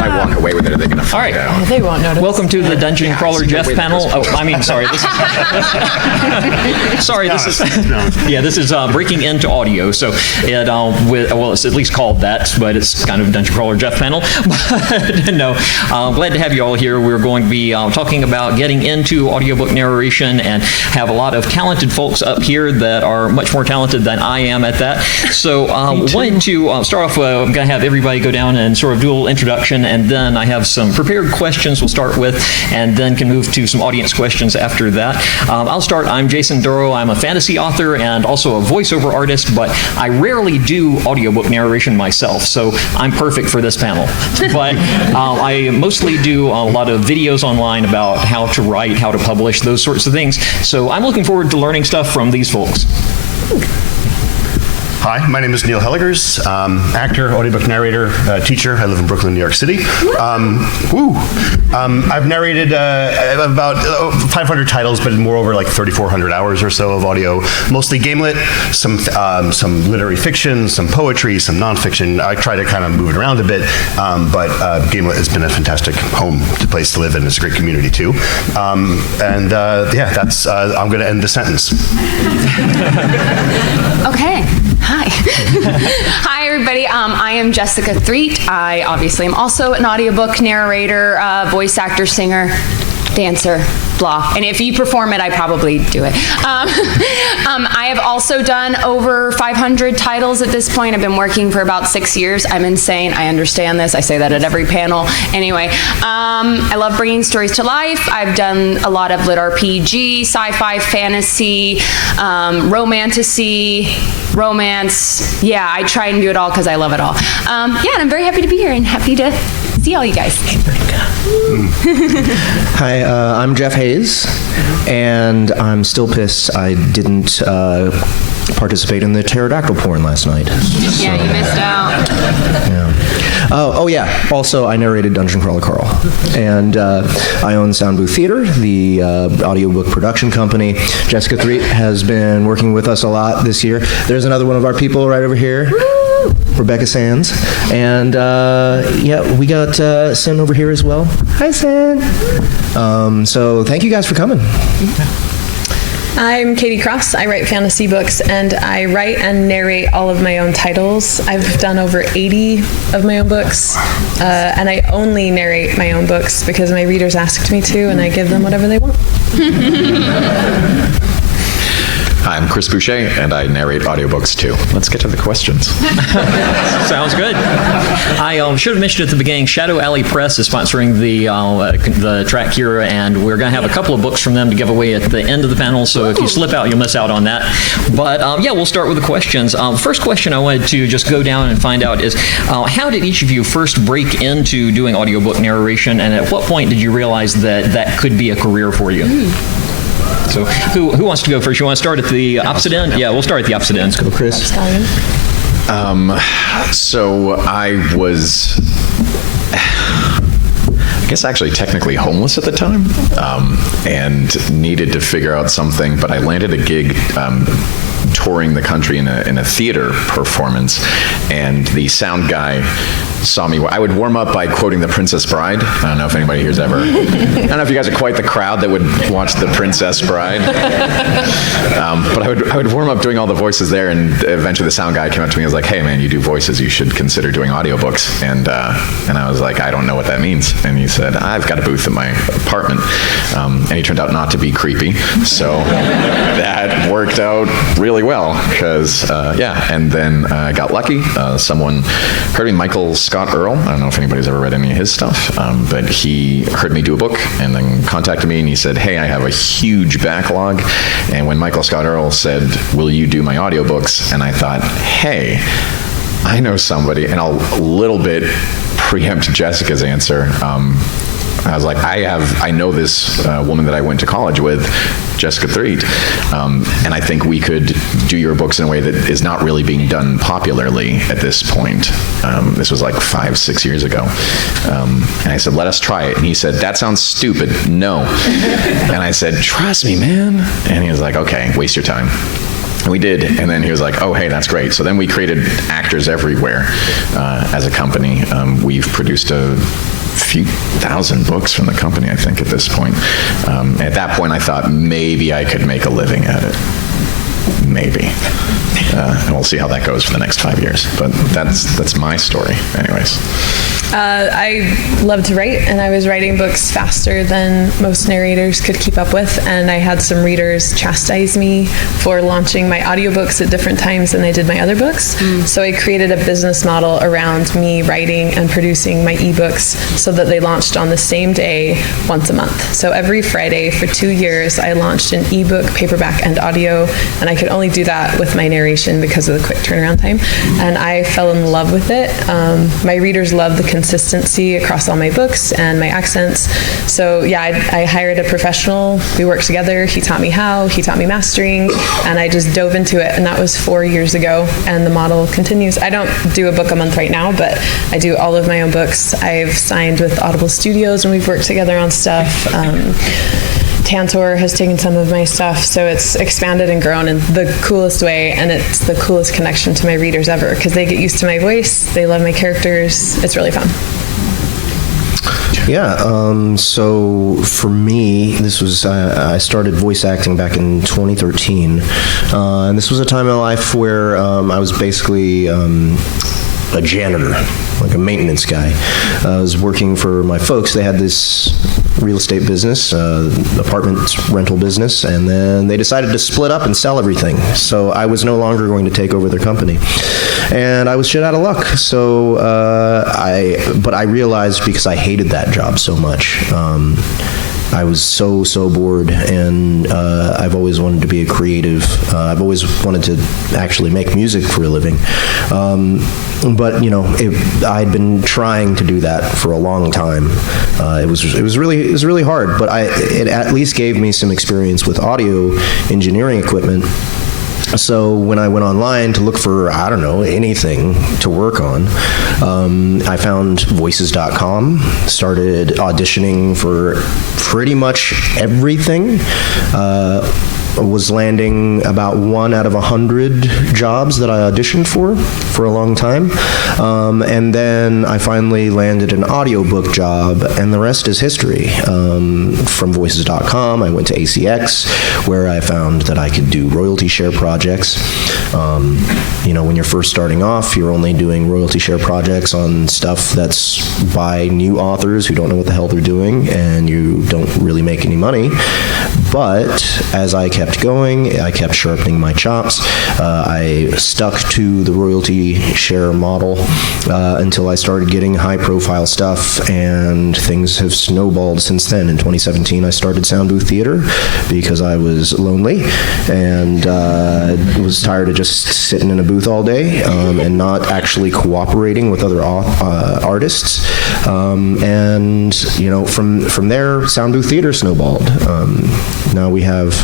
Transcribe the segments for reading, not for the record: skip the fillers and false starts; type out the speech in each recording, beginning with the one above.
I walk away with it, are they going to find out? They won't notice. Welcome to the Dungeon Crawler Jeff panel. Oh, I mean, sorry. This is breaking into audio. So it's at least called that, but it's kind of Dungeon Crawler Jeff panel. But no, I'm glad to have you all here. We're going to be talking about getting into audiobook narration, and have a lot of talented folks up here that are much more talented than I am at that. So wanted to start off, I'm going to have everybody go down and sort of do a little introduction, and then I have some prepared questions we'll start with, and then can move to some audience questions after that. I'll start. I'm Jason Duro. I'm a fantasy author and also a voiceover artist, but I rarely do audiobook narration myself, so I'm perfect for this panel. But I mostly do a lot of videos online about how to write, how to publish, those sorts of things. So I'm looking forward to learning stuff from these folks. Hi, my name is Neil Helligers, actor, audiobook narrator, teacher. I live in Brooklyn, New York City. I've narrated about 500 titles, but moreover like 3,400 hours or so of audio, mostly gamelit, some literary fiction, some poetry, some nonfiction. I try to kind of move it around a bit, but gamelit has been a fantastic place to live in. It's a great community too. I'm going to end the sentence. Okay. Hi. Hi, everybody. I am Jessica Threet. I obviously am also an audiobook narrator, voice actor, singer, dancer, blah. And if you perform it, I probably do it. I have also done over 500 titles at this point. I've been working for about 6 years. I'm insane. I understand this. I say that at every panel. Anyway, I love bringing stories to life. I've done a lot of lit RPG, sci-fi, fantasy, romantasy, romance. Yeah, I try and do it all because I love it all. And I'm very happy to be here and happy to see all you guys. Hi, I'm Jeff Hayes, and I'm still pissed I didn't participate in the pterodactyl porn last night. Yeah, you missed out. Yeah. Oh yeah. Also, I narrated Dungeon Crawler Carl, and I own Sound Booth Theater, the audiobook production company. Jessica Threet has been working with us a lot this year. There's another one of our people right over here. Woo! Rebecca Sands. And we got Sin over here as well. Hi, Sin. So thank you guys for coming. I'm Katie Cross. I write fantasy books, and I write and narrate all of my own titles. I've done over 80 of my own books, and I only narrate my own books because my readers asked me to, and I give them whatever they want. Hi, I'm Chris Boucher, and I narrate audiobooks too. Let's get to the questions. Sounds good. I should have mentioned at the beginning, Shadow Alley Press is sponsoring the track here, and we're going to have a couple of books from them to give away at the end of the panel, so if you slip out, you'll miss out on that. But we'll start with the questions. First question I wanted to just go down and find out is, how did each of you first break into doing audiobook narration, and at what point did you realize that that could be a career for you? So who wants to go first? You want to start at the opposite end? Yeah, we'll start at the opposite end. Let's go, Chris. So I was, I guess, actually technically homeless at the time, and needed to figure out something, but I landed a gig touring the country in a theater performance, and the sound guy saw me. I would warm up by quoting The Princess Bride. I don't know if anybody here's ever. I don't know if you guys are quite the crowd that would watch The Princess Bride. But I would warm up doing all the voices there, and eventually the sound guy came up to me and was like, "Hey man, you do voices. You should consider doing audiobooks." And I was like, "I don't know what that means." And he said, "I've got a booth in my apartment." And he turned out not to be creepy, so that worked out really well because And then I got lucky. Someone heard me, Michael Scott Earl. I don't know if anybody's ever read any of his stuff, but he heard me do a book and then contacted me and he said, "Hey, I have a huge backlog." And when Michael Scott Earl said, "Will you do my audiobooks?" And I thought, hey, I know somebody, and I'll a little bit preempt Jessica's answer. I was like, I know this woman that I went to college with, Jessica Threet, and I think we could do your books in a way that is not really being done popularly at this point. This was like 5-6 years ago. And I said, "Let us try it." And he said, "That sounds stupid. No." And I said, "Trust me, man." And he was like, "Okay, waste your time." And we did, and then he was like, "Oh, hey, that's great." So then we created Actors Everywhere as a company. We've produced a few thousand books from the company, I think, at this point. At that point, I thought maybe I could make a living at it. Maybe. And we'll see how that goes for the next 5 years. But that's my story, anyways. I love to write, and I was writing books faster than most narrators could keep up with, and I had some readers chastise me for launching my audiobooks at different times than I did my other books. So I created a business model around me writing and producing my ebooks so that they launched on the same day once a month. So every Friday for 2 years, I launched an ebook, paperback, and audio, and I could only do that with my narration because of the quick turnaround time. And I fell in love with it. My readers love the consistency across all my books and my accents. So yeah, I hired a professional. We worked together. He taught me how, he taught me mastering, and I just dove into it. And that was 4 years ago, and the model continues. I don't do a book a month right now, but I do all of my own books. I've signed with Audible Studios, and we've worked together on stuff. Tantor has taken some of my stuff, so it's expanded and grown in the coolest way, and it's the coolest connection to my readers ever, because they get used to my voice, they love my characters, it's really fun. Yeah, so for me, this was, I started voice acting back in 2013, and this was a time in my life where I was basically a janitor, like a maintenance guy. I was working for my folks. They had this real estate business, apartment rental business, and then they decided to split up and sell everything. So I was no longer going to take over their company. And I was shit out of luck. So but I realized, because I hated that job so much, I was so bored, and I've always wanted to be a creative. I've always wanted to actually make music for a living. But I'd been trying to do that for a long time. It was really hard, but it at least gave me some experience with audio engineering equipment. So when I went online to look for, I don't know, anything to work on, I found voices.com, started auditioning for pretty much everything. Was landing about 1 out of 100 jobs that I auditioned for a long time. And then I finally landed an audiobook job, and the rest is history. From voices.com, I went to ACX, where I found that I could do royalty share projects. When you're first starting off, you're only doing royalty share projects on stuff that's by new authors who don't know what the hell they're doing, and you don't really make any money. But as I kept going, I kept sharpening my chops. I stuck to the royalty share model until I started getting high-profile stuff, and things have snowballed since then. In 2017, I started Sound Booth Theater because I was lonely and was tired of just sitting in a booth all day and not actually cooperating with other artists. And from there, Sound Booth Theater snowballed. Now we have,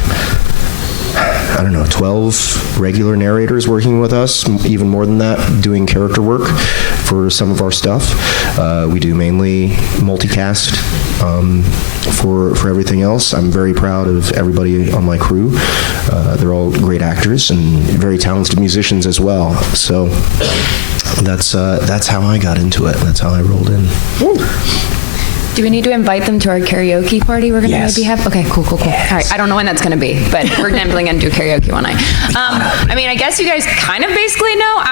12 regular narrators working with us, even more than that, doing character work for some of our stuff. We do mainly multicast for everything else. I'm very proud of everybody on my crew. They're all great actors and very talented musicians as well. So that's how I got into it. That's how I rolled in. Ooh. Do we need to invite them to our karaoke party we're going to maybe have? Okay, cool. Yes. All right, I don't know when that's going to be, but we're definitely going to do karaoke one night. I guess you guys kind of basically know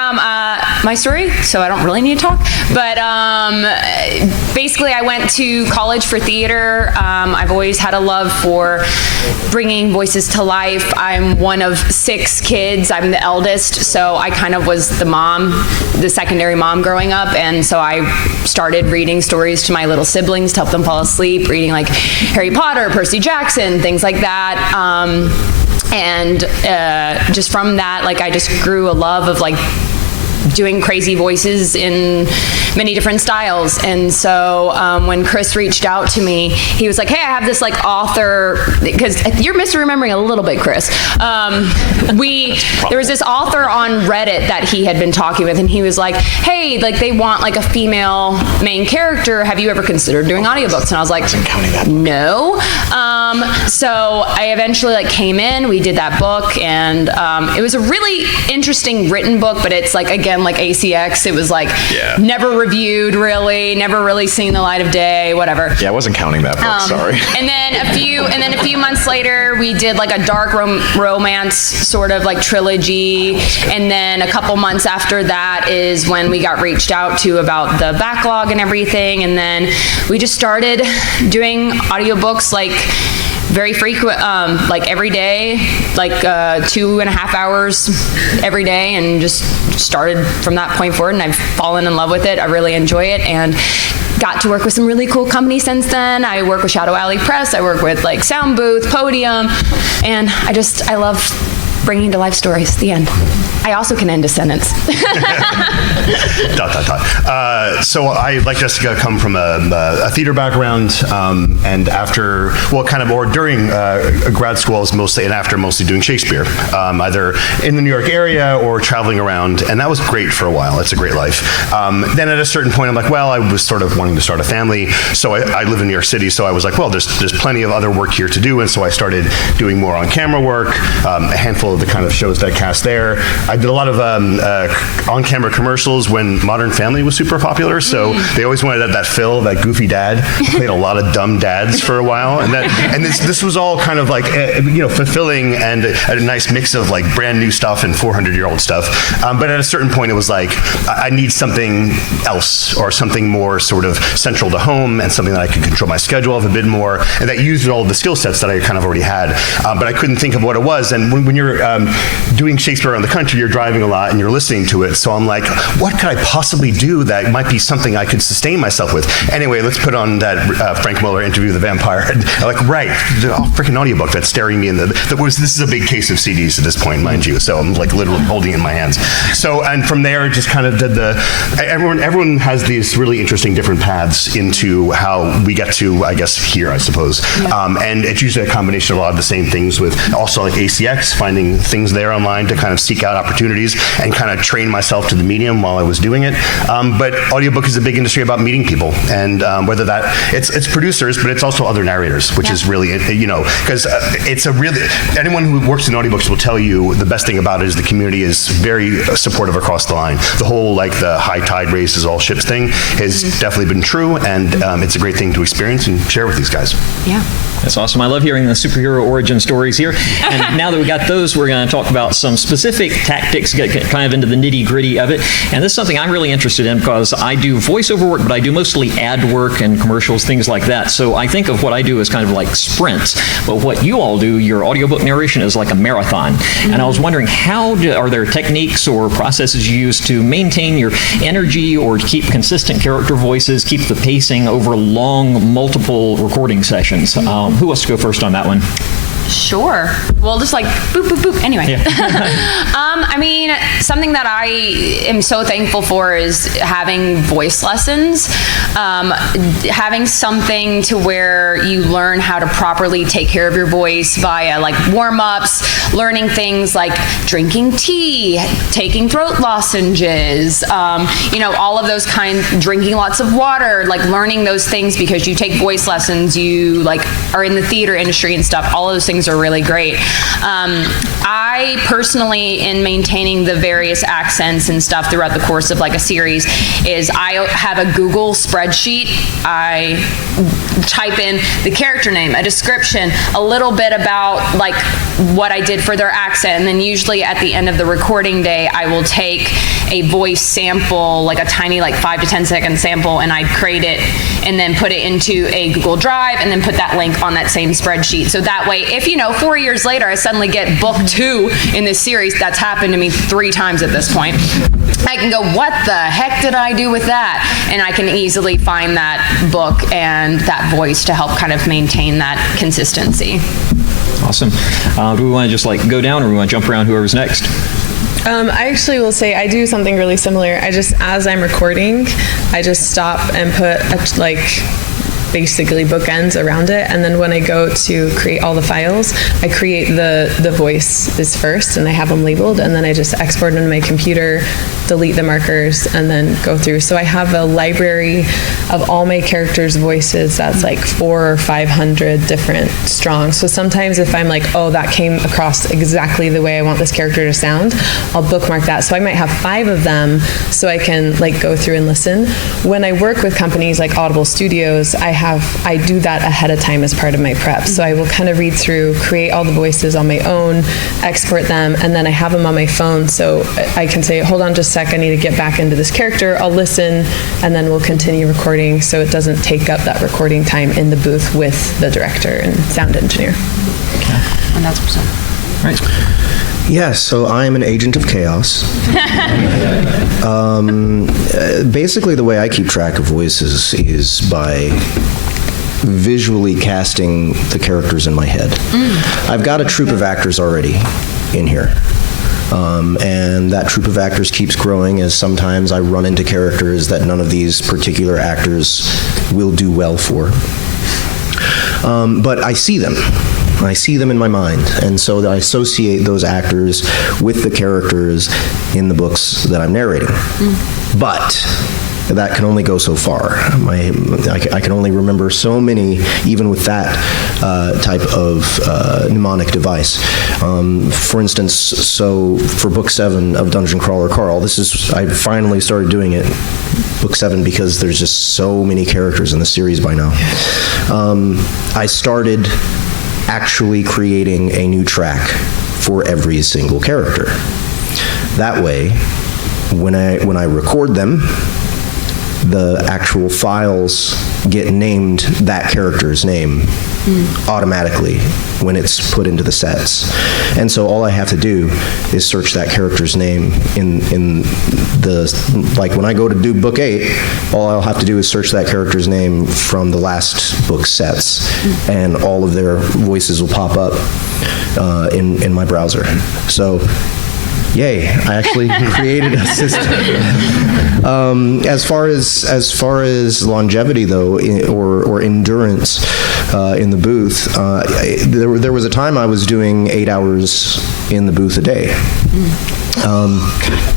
my story, so I don't really need to talk. But basically, I went to college for theater. I've always had a love for bringing voices to life. I'm one of 6 kids. I'm the eldest, so I kind of was the secondary mom growing up, and so I started reading stories to my little siblings to help them fall asleep, reading like Harry Potter, Percy Jackson, things like that. And just from that, I just grew a love of doing crazy voices in many different styles. And so when Chris reached out to me, he was like, hey, I have this like author, because you're misremembering a little bit, Chris. There was this author on Reddit that he had been talking with, and he was like, hey, like they want like a female main character. Have you ever considered doing audiobooks? And I was like, no. So I eventually like came in, we did that book, and it was a really interesting written book, but it's like, again, like ACX. It was like never reviewed really, never really seen the light of day, whatever. Yeah, I wasn't counting that book, sorry. And then a few months later, we did like a dark romance sort of like trilogy. And then a couple months after that is when we got reached out to about the backlog and everything. And then we just started doing audiobooks like very frequent, like every day, like 2.5 hours every day, and just started from that point forward. And I've fallen in love with it. I really enjoy it, and got to work with some really cool companies since then. I work with Shadow Alley Press. I work with like Sound Booth, Podium, and I love bringing to life stories. The end. I also can end a sentence. So I, like Jessica, come from a theater background, and after, during grad school, I was mostly doing Shakespeare, either in the New York area or traveling around, and that was great for a while. It's a great life. Then at a certain point, I'm like, well, I was sort of wanting to start a family, so I live in New York City, so I was like, well, there's plenty of other work here to do, and so I started doing more on-camera work, a handful of the kind of shows that I cast there. I did a lot of on-camera commercials when Modern Family was super popular, so they always wanted that Phil, that goofy dad. I played a lot of dumb dads for a while, and this was all kind of like fulfilling and a nice mix of like brand new stuff and 400-year-old stuff. But at a certain point, it was like I need something else, or something more sort of central to home, and something that I could control my schedule of a bit more, and that used all the skill sets that I kind of already had. But I couldn't think of what it was. And when you're doing Shakespeare around the country, you're driving a lot and you're listening to it. So I'm like, what could I possibly do that might be something I could sustain myself with? Anyway, let's put on that Frank Muller Interview with the Vampire. And I'm like, right, freaking audiobook that's staring me in this is a big case of CDs at this point, mind you. So I'm like literally holding it in my hands. So, and from there, just kind of did everyone has these really interesting different paths into how we get to, I guess, here, I suppose. Yeah. And it's usually a combination of a lot of the same things, with also like ACX, finding things there online to kind of seek out opportunities and kind of train myself to the medium while I was doing it. But audiobook is a big industry about meeting people, and whether it's producers, but it's also other narrators, which is really, because it's a really, anyone who works in audiobooks will tell you the best thing about it is the community is very supportive across the line. The whole like the high tide raises all ships thing has definitely been true, and it's a great thing to experience and share with these guys. Yeah. That's awesome. I love hearing the superhero origin stories here. And now that we got those, we're going to talk about some specific tactics, get kind of into the nitty-gritty of it. And this is something I'm really interested in, because I do voiceover work, but I do mostly ad work and commercials, things like that. So I think of what I do as kind of like sprints. But what you all do, your audiobook narration, is like a marathon. And I was wondering, are there techniques or processes you use to maintain your energy, or to keep consistent character voices, keep the pacing over long, multiple recording sessions? Who wants to go first on that one? Sure. Well, just like boop, boop, boop. Anyway. Yeah. I mean, something that I am so thankful for is having voice lessons, having something to where you learn how to properly take care of your voice via like warm-ups, learning things like drinking tea, taking throat lozenges, all of those drinking lots of water, like learning those things, because you take voice lessons, you like are in the theater industry and stuff, all of those things are really great. I personally, in maintaining the various accents and stuff throughout the course of like a series, is I have a Google spreadsheet. I type in the character name, a description, a little bit about like what I did for their accent, and then usually at the end of the recording day, I will take a voice sample, like a tiny like 5 to 10 second sample, and I create it and then put it into a Google Drive and then put that link on that same spreadsheet. So that way, if 4 years later I suddenly get book 2 in this series, that's happened to me 3 times at this point, I can go, what the heck did I do with that? And I can easily find that book and that voice to help kind of maintain that consistency. Awesome. Do we want to just like go down, or we want to jump around whoever's next? I actually will say I do something really similar. As I'm recording, I just stop and put basically bookends around it, and then when I go to create all the files, I create the voices first, and I have them labeled, and then I just export them to my computer, delete the markers, and then go through. So I have a library of all my characters' voices that's like 400 or 500 different strong. So sometimes if I'm like, oh, that came across exactly the way I want this character to sound, I'll bookmark that. So I might have 5 of them, so I can like go through and listen. When I work with companies like Audible Studios, I do that ahead of time as part of my prep. So I will kind of read through, create all the voices on my own, export them, and then I have them on my phone. So I can say, hold on just a sec, I need to get back into this character. I'll listen, and then we'll continue recording so it doesn't take up that recording time in the booth with the director and sound engineer. And that's awesome. Right. Yeah, so I'm an agent of chaos. Basically, the way I keep track of voices is by visually casting the characters in my head. I've got a troupe of actors already in here. And that troupe of actors keeps growing as sometimes I run into characters that none of these particular actors will do well for. But I see them. I see them in my mind, and so I associate those actors with the characters in the books that I'm narrating. But that can only go so far. I can only remember so many, even with that type of mnemonic device. For instance, so for Book 7 of Dungeon Crawler Carl, I finally started doing it, Book 7, because there's just so many characters in the series by now. I started actually creating a new track for every single character. That way, when I record them, the actual files get named that character's name automatically when it's put into the sets. And so all I have to do is search that character's name in the, like when I go to do book 8, all I'll have to do is search that character's name from the last book sets, and all of their voices will pop up in my browser. So yay, I actually created a system. As far as longevity, though, or endurance in the booth, there was a time I was doing 8 hours in the booth a day.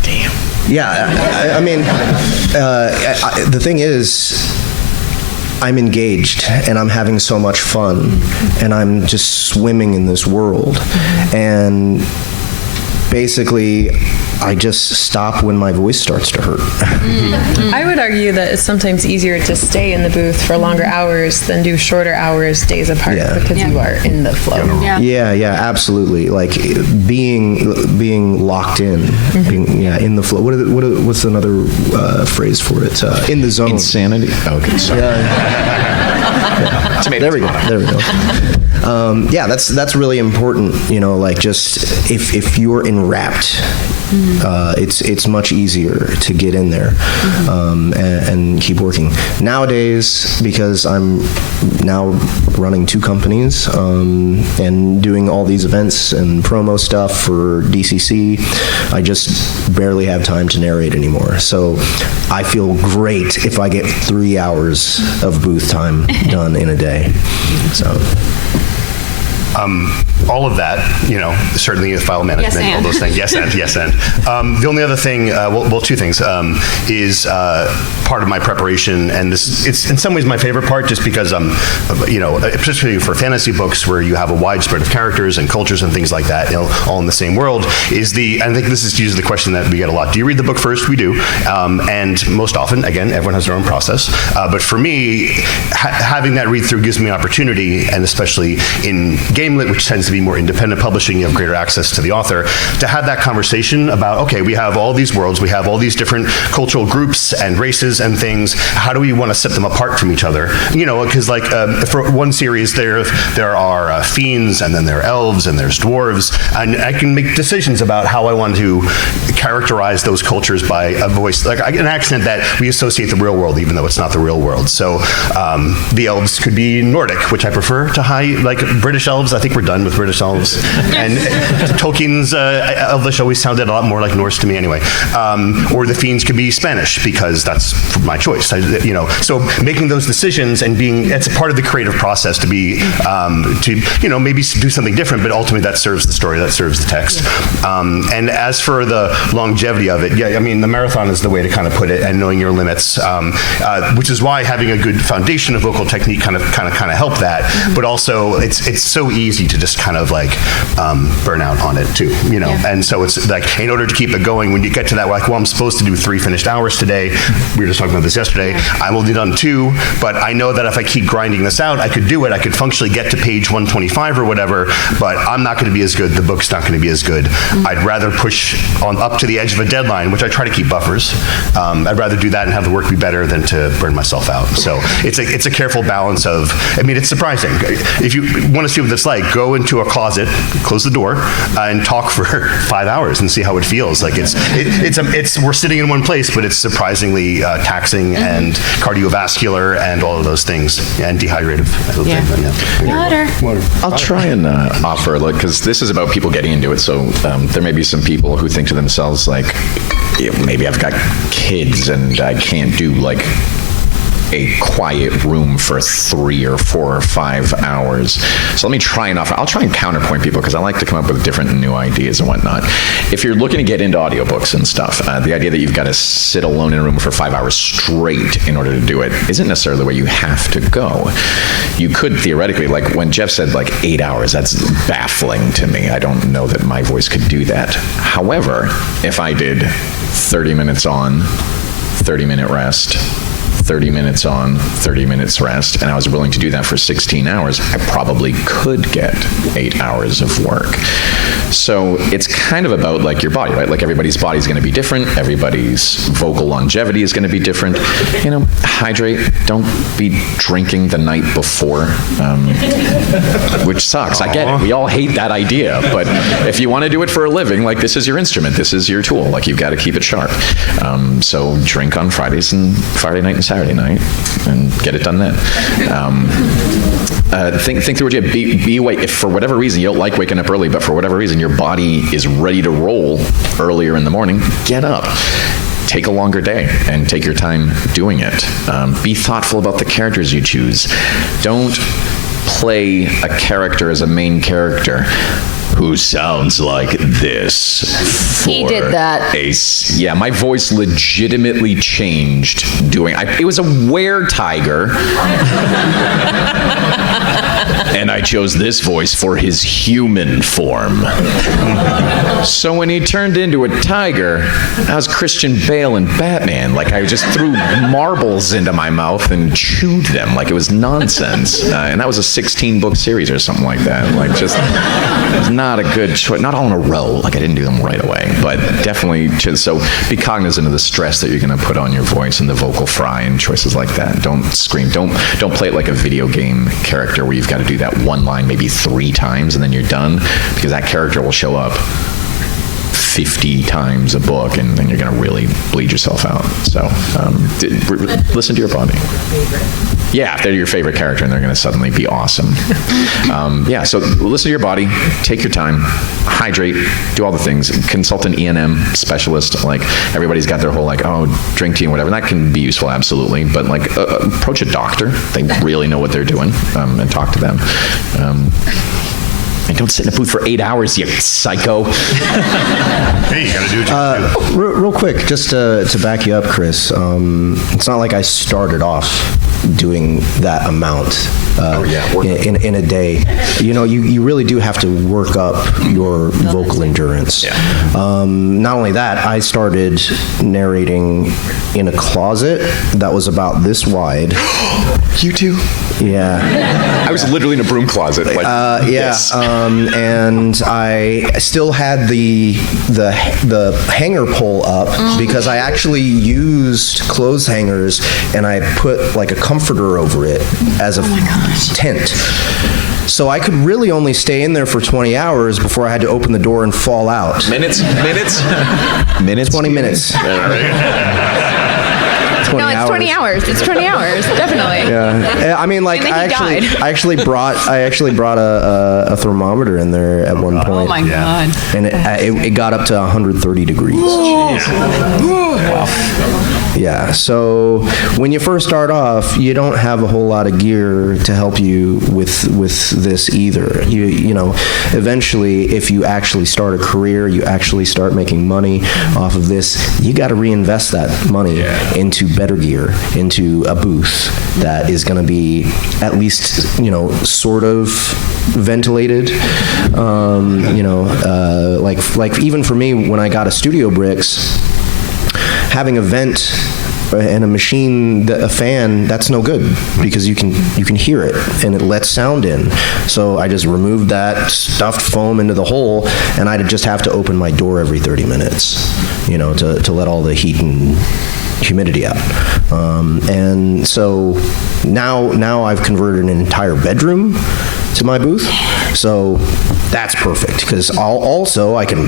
Damn. Yeah, I mean, the thing is, I'm engaged and I'm having so much fun and I'm just swimming in this world, and basically I just stop when my voice starts to hurt. I would argue that it's sometimes easier to stay in the booth for longer hours than do shorter hours days apart, because you are in the flow. Yeah, absolutely. Like being locked in, in the flow. What's another phrase for it? In the zone. Insanity. Okay, sorry. There we go. That's really important. Like just if you're enwrapped, it's much easier to get in there and keep working. Nowadays, because I'm now running 2 companies and doing all these events and promo stuff for DCC, I just barely have time to narrate anymore. So I feel great if I get 3 hours of booth time done in a day. So. All of that, certainly file management, all those things. Yes, and. The only other thing, well, 2 things, is part of my preparation, and it's in some ways my favorite part, just because particularly for fantasy books where you have a wide spread of characters and cultures and things like that, all in the same world, I think this is usually the question that we get a lot. Do you read the book first? We do. And most often, again, everyone has their own process. But for me, having that read through gives me an opportunity, and especially in Gamelit, which tends to be more independent publishing, you have greater access to the author, to have that conversation about, okay, we have all these worlds, we have all these different cultural groups and races and things, how do we want to set them apart from each other? Because for one series there are fiends, and then there are elves, and there's dwarves, and I can make decisions about how I want to characterize those cultures by a voice, like an accent that we associate the real world, even though it's not the real world. So the elves could be Nordic, which I prefer to like British elves elves. I think we're done with British elves. And Tolkien's Elvish always sounded a lot more like Norse to me anyway. Or the fiends could be Spanish because that's my choice. So making those decisions and it's a part of the creative process to be maybe do something different, but ultimately that serves the story, that serves the text. And as for the longevity of it, the marathon is the way to kind of put it, and knowing your limits, which is why having a good foundation of vocal technique kind of help that. But also, it's so easy to just kind of like burn out on it too, And so it's like, in order to keep it going, when you get to that, like, well, I'm supposed to do 3 finished hours today. We were just talking about this yesterday. I'm only done 2, but I know that if I keep grinding this out, I could do it. I could functionally get to page 125 or whatever, but I'm not going to be as good. The book's not going to be as good. I'd rather push on up to the edge of a deadline, which I try to keep buffers. I'd rather do that and have the work be better than to burn myself out. So it's a careful balance of, it's surprising. If you want to see what it's like, go into a closet, close the door, and talk for 5 hours and see how it feels. Like we're sitting in one place, but it's surprisingly taxing and cardiovascular and all of those things, and dehydrative. Water. I'll try and offer, because this is about people getting into it. So there may be some people who think to themselves, like, maybe I've got kids and I can't do like a quiet room for 3 or 4 or 5 hours. So let me try and offer. I'll try and counterpoint people because I like to come up with different and new ideas and whatnot. If you're looking to get into audiobooks and stuff, the idea that you've got to sit alone in a room for 5 hours straight in order to do it isn't necessarily the way you have to go. You could theoretically, like when Jeff said like 8 hours, that's baffling to me. I don't know that my voice could do that. However, if I did 30 minutes on, 30-minute rest, 30 minutes on, 30 minutes rest, and I was willing to do that for 16 hours, I probably could get 8 hours of work. So it's kind of about like your body, right? Like everybody's body is going to be different. Everybody's vocal longevity is going to be different. Hydrate. Don't be drinking the night before, which sucks. I get it. We all hate that idea. But if you want to do it for a living, like this is your instrument. This is your tool. Like you've got to keep it sharp. So drink on Friday night and Saturday night and get it done then. Think through what you have. Be awake. If for whatever reason you don't like waking up early, but for whatever reason your body is ready to roll earlier in the morning, get up. Take a longer day and take your time doing it. Be thoughtful about the characters you choose. Don't play a character as a main character who sounds like this. He did that. Yeah, my voice legitimately changed doing. It was a were-tiger. And I chose this voice for his human form. So when he turned into a tiger, I was Christian Bale and Batman. Like I just threw marbles into my mouth and chewed them like it was nonsense. And that was a 16-book series or something like that. Like just, it was not a good choice. Not all in a row. Like I didn't do them right away. But definitely, so be cognizant of the stress that you're going to put on your voice and the vocal fry and choices like that. Don't scream. Don't play it like a video game character where you've got to do that one line maybe 3 times and then you're done, because that character will show up 50 times a book and then you're going to really bleed yourself out. So listen to your body. Yeah, if they're your favorite character and they're going to suddenly be awesome. So listen to your body, take your time, hydrate, do all the things, consult an E&M specialist. Like everybody's got their whole drink tea and whatever. That can be useful, absolutely. But approach a doctor. They really know what they're doing, and talk to them. And don't sit in a booth for 8 hours, you psycho. Hey, you gotta do what you gotta do. Real quick, just to back you up, Chris, it's not like I started off doing that amount in a day. You really do have to work up your vocal endurance. Yeah. Not only that, I started narrating in a closet that was about this wide. You too? Yeah. I was literally in a broom closet. This. And I still had the hanger pole up because I actually used clothes hangers and I put like a comforter over it as a tent. So I could really only stay in there for 20 hours before I had to open the door and fall out. Minutes? 20 minutes. No, it's 20 hours. It's 20 hours, definitely. Yeah, I mean, like, And then he died. I actually brought a thermometer in there at one point. Oh my God. And it got up to 130 degrees. Yeah. So when you first start off, you don't have a whole lot of gear to help you with this either. You know, eventually, if you actually start a career, you actually start making money off of this, you got to reinvest that money into better gear, into a booth that is going to be at least, you know, sort of ventilated. You know, like even for me, when I got a Studio Bricks, having a vent and a machine, a fan, that's no good because you can hear it and it lets sound in. So I just removed that stuffed foam into the hole, and I'd just have to open my door every 30 minutes, you know, to let all the heat and humidity out. And so now I've converted an entire bedroom to my booth. So that's perfect because I can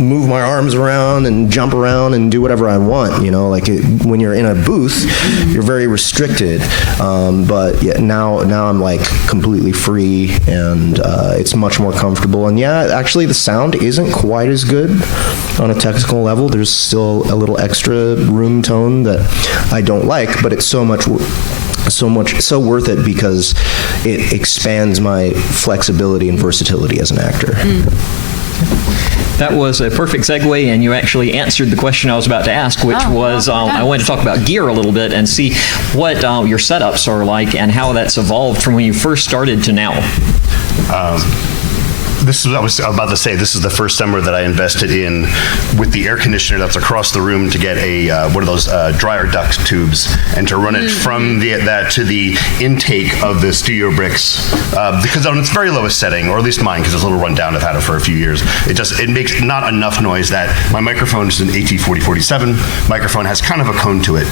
move my arms around and jump around and do whatever I want, you know, like when you're in a booth, you're very restricted. But yeah, now I'm like completely free, and it's much more comfortable. And yeah, actually the sound isn't quite as good on a technical level. There's still a little extra room tone that I don't like, but it's so worth it because it expands my flexibility and versatility as an actor. That was a perfect segue, and you actually answered the question I was about to ask, which was I wanted to talk about gear a little bit and see what your setups are like and how that's evolved from when you first started to now. I was about to say, this is the first summer that I invested in with the air conditioner that's across the room to get one of those dryer duct tubes and to run it from that to the intake of the Studio Bricks, because on its very lowest setting, or at least mine, because it's a little run down, I've had it for a few years, it makes not enough noise. That my microphone is an AT4047 microphone, has kind of a cone to it,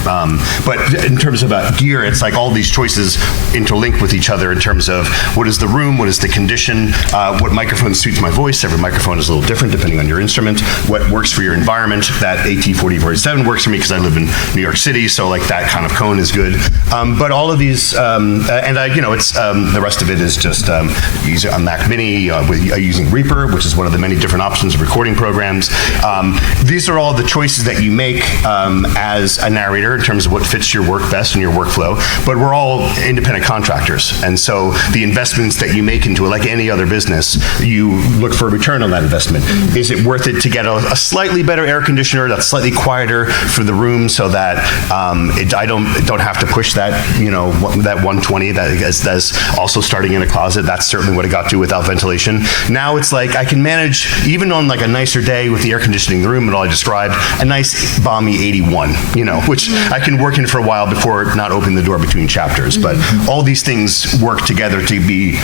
but in terms of gear, it's like all these choices interlink with each other in terms of what is the room, what is the condition, what microphone suits my voice. Every microphone is a little different depending on your instrument. What works for your environment. That AT4047 works for me because I live in New York City, so like that kind of cone is good. But all of these, it's the rest of it is just using a Mac Mini using Reaper, which is one of the many different options of recording programs. These are all the choices that you make as a narrator in terms of what fits your work best and your workflow. But we're all independent contractors, and so the investments that you make into it, like any other business, you look for a return on that investment. Is it worth it to get a slightly better air conditioner that's slightly quieter for the room so that I don't have to push that, that 120 that's also starting in a closet? That's certainly what it got to without ventilation. Now it's like I can manage, even on like a nicer day with the air conditioning in the room and all I described, a nice balmy 81, which I can work in for a while before not opening the door between chapters. But all these things work together to be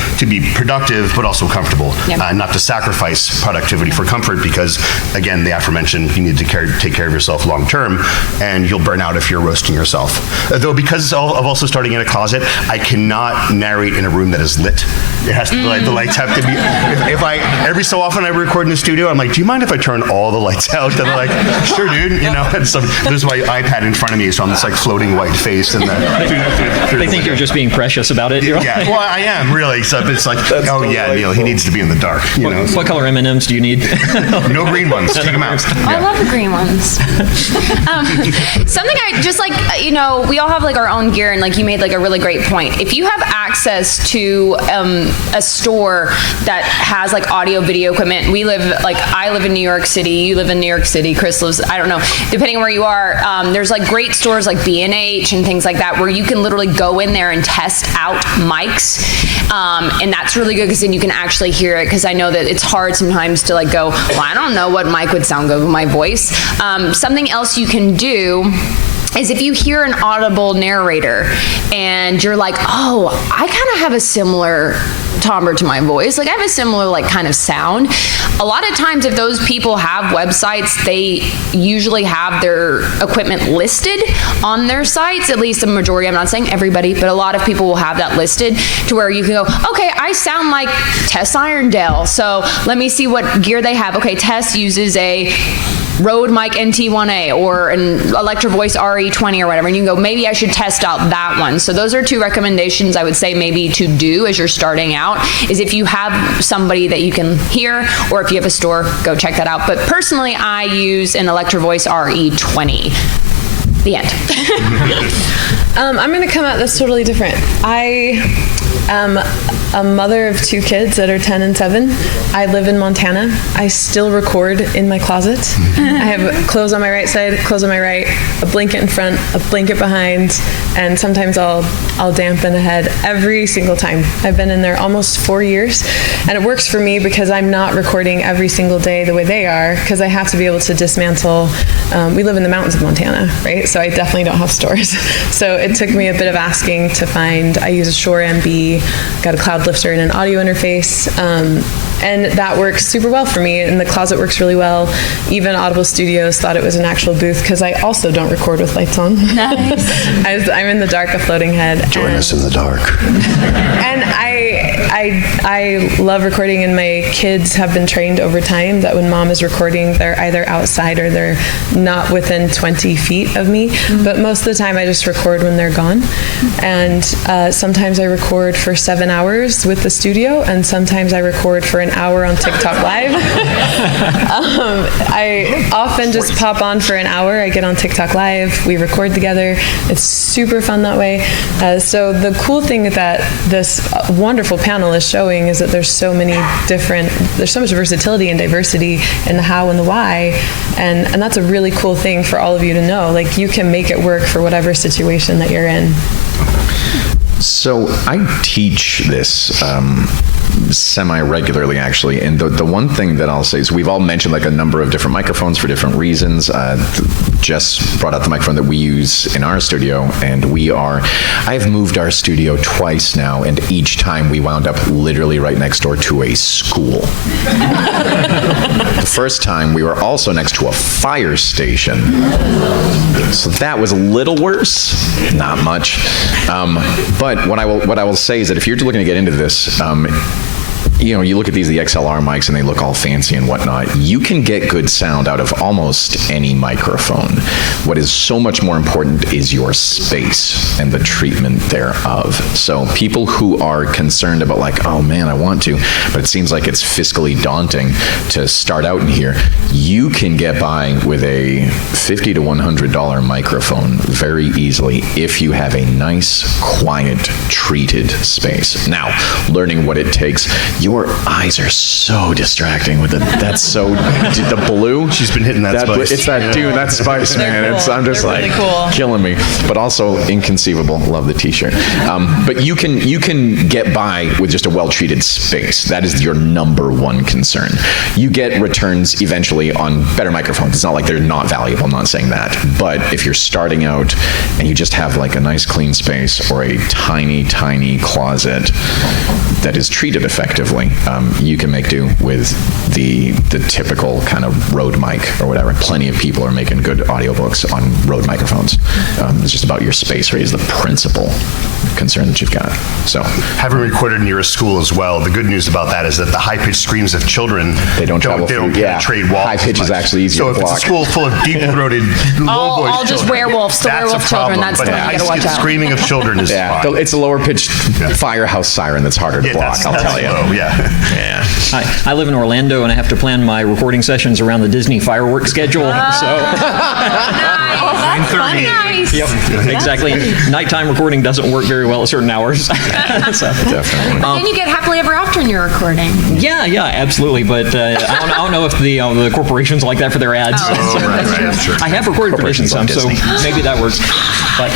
productive but also comfortable. Yep. Not to sacrifice productivity for comfort, because again, the aforementioned, you need to take care of yourself long term, and you'll burn out if you're roasting yourself. Though because of also starting in a closet, I cannot narrate in a room that is lit. It has to the lights have to be. If I every so often I record in the studio, I'm like, do you mind if I turn all the lights out? And they're like, sure, dude. And so there's my iPad in front of me, so I'm this like floating white face, and they think you're just being precious about it. Yeah, well, I am really. So it's like, Neil, he needs to be in the dark. What color M&Ms do you need? No green ones. Take them out. I love the green ones. Something I just like, we all have like our own gear, and like you made like a really great point. If you have access to a store that has like audio video equipment, I live in New York City, you live in New York City, Chris lives, I don't know, depending on where you are, there's like great stores like B&H and things like that where you can literally go in there and test out mics, and that's really good because then you can actually hear it, because I know that it's hard sometimes to like go, well, I don't know what mic would sound good with my voice. Something else you can do is if you hear an audible narrator and you're like, oh, I kind of have a similar timbre to my voice, like I have a similar like kind of sound. A lot of times if those people have websites, they usually have their equipment listed on their sites, at least the majority. I'm not saying everybody, but a lot of people will have that listed to where you can go, okay, I sound like Tess Irondale, so let me see what gear they have. Okay, Tess uses a Rode mic NT1A or an Electro Voice RE20 or whatever, and you can go, maybe I should test out that one. So those are 2 recommendations I would say maybe to do as you're starting out, is if you have somebody that you can hear, or if you have a store, go check that out. But personally, I use an Electro Voice RE20. The end. I'm going to come at this totally different. I am a mother of 2 kids that are 10 and 7. I live in Montana. I still record in my closet. I have clothes on my right side, clothes on my right, a blanket in front, a blanket behind, and sometimes I'll dampen ahead every single time. I've been in there almost 4 years, and it works for me because I'm not recording every single day the way they are, because I have to be able to dismantle. We live in the mountains of Montana, right? So I definitely don't have stores. So it took me a bit of asking to find. I use a Shure MB, got a cloud lifter and an audio interface, and that works super well for me, and the closet works really well. Even Audible Studios thought it was an actual booth, because I also don't record with lights on. Nice. I'm in the dark, a floating head. Join us in the dark. And I love recording, and my kids have been trained over time that when mom is recording, they're either outside or they're not within 20 feet of me. But most of the time I just record when they're gone. And sometimes I record for 7 hours with the studio, and sometimes I record for an hour on TikTok Live. I often just pop on for an hour. I get on TikTok Live. We record together. It's super fun that way. So the cool thing that this wonderful panel is showing is that there's so much versatility and diversity in the how and the why. And that's a really cool thing for all of you to know. Like, you can make it work for whatever situation that you're in. So I teach this semi-regularly, actually, and the one thing that I'll say is we've all mentioned like a number of different microphones for different reasons. Jess brought out the microphone that we use in our studio, and I have moved our studio twice now, and each time we wound up literally right next door to a school. The first time we were also next to a fire station, so that was a little worse, not much. But what I will say is that if you're looking to get into this, you look at the XLR mics and they look all fancy and whatnot. You can get good sound out of almost any microphone. What is so much more important is your space and the treatment thereof. So people who are concerned about like, oh man, I want to, but it seems like it's fiscally daunting to start out in here, you can get by with a $50 to $100 microphone very easily if you have a nice, quiet, treated space. Now, learning what it takes, your eyes are so distracting with the blue. She's been hitting that spice. It's that that spice, man. Cool. I'm just They're like really cool. killing me, but also inconceivable. Love the t-shirt. But you can get by with just a well-treated space. That is your number one concern. You get returns eventually on better microphones. It's not like they're not valuable. I'm not saying that. But if you're starting out and you just have like a nice clean space or a tiny, tiny closet that is treated effectively, you can make do with the typical kind of Rode mic or whatever. Plenty of people are making good audiobooks on Rode microphones. It's just about your space rate is the principal concern that you've got. So, having recorded near a school as well, the good news about that is that the high-pitched screams of children don't penetrate walls. High pitch is actually easier so to block. So if it's a school full of deep-throated, low-voiced all just children, werewolves, the werewolf children, that's the one you gotta watch out. Screaming of children is fine. It's a lower-pitched firehouse siren that's harder to block, I'll tell you. Low, yeah. I live in Orlando, and I have to plan my recording sessions around the Disney fireworks schedule. Nice. Yep, exactly. Nighttime recording doesn't work very well at certain hours. So. Definitely. But then you get happily ever after in your recording. Yeah, absolutely. But I don't know if the corporations like that for their ads. Right. Sure. I have recorded for Disney some, so maybe that works. But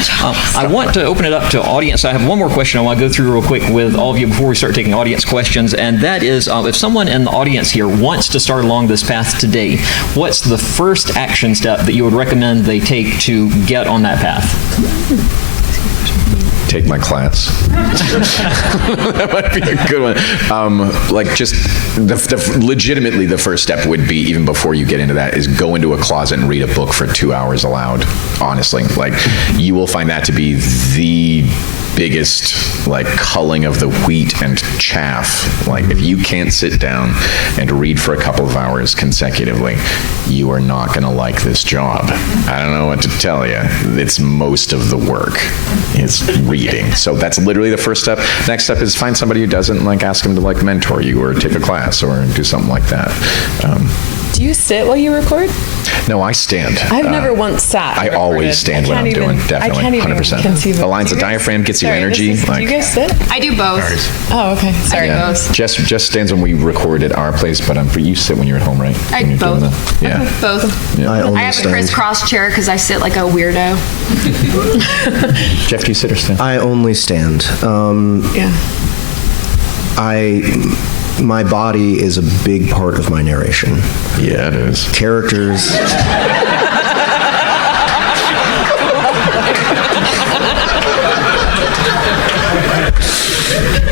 I want to open it up to audience. I have one more question I want to go through real quick with all of you before we start taking audience questions, and that is if someone in the audience here wants to start along this path today, what's the first action step that you would recommend they take to get on that path? Take my class. That might be a good one. Like just legitimately the first step would be, even before you get into that, is go into a closet and read a book for 2 hours aloud. Honestly, like you will find that to be the biggest like culling of the wheat and chaff. Like if you can't sit down and read for a couple of hours consecutively, you are not going to like this job. I don't know what to tell you. It's most of the work is reading. So that's literally the first step. Next step is find somebody who doesn't, like ask them to like mentor you or take a class or do something like that. Do you sit while you record? No, I stand. I've never once sat. I always stand when I'm doing, definitely, I can't even 100%. conceive of it. Aligns Do the you guys- diaphragm, gets you Sorry, energy. do you guys sit? I do both. Oh, okay. Sorry. Yeah. Jess stands when we record at our place, but you sit when you're at home, right? I When you're doing both. yeah. Both. Yeah. I only I have a stand. crisscross chair because I sit like a weirdo. Jeff, do you sit or stand? I only stand. Yeah. My body is a big part of my narration. Yeah, it is. Characters.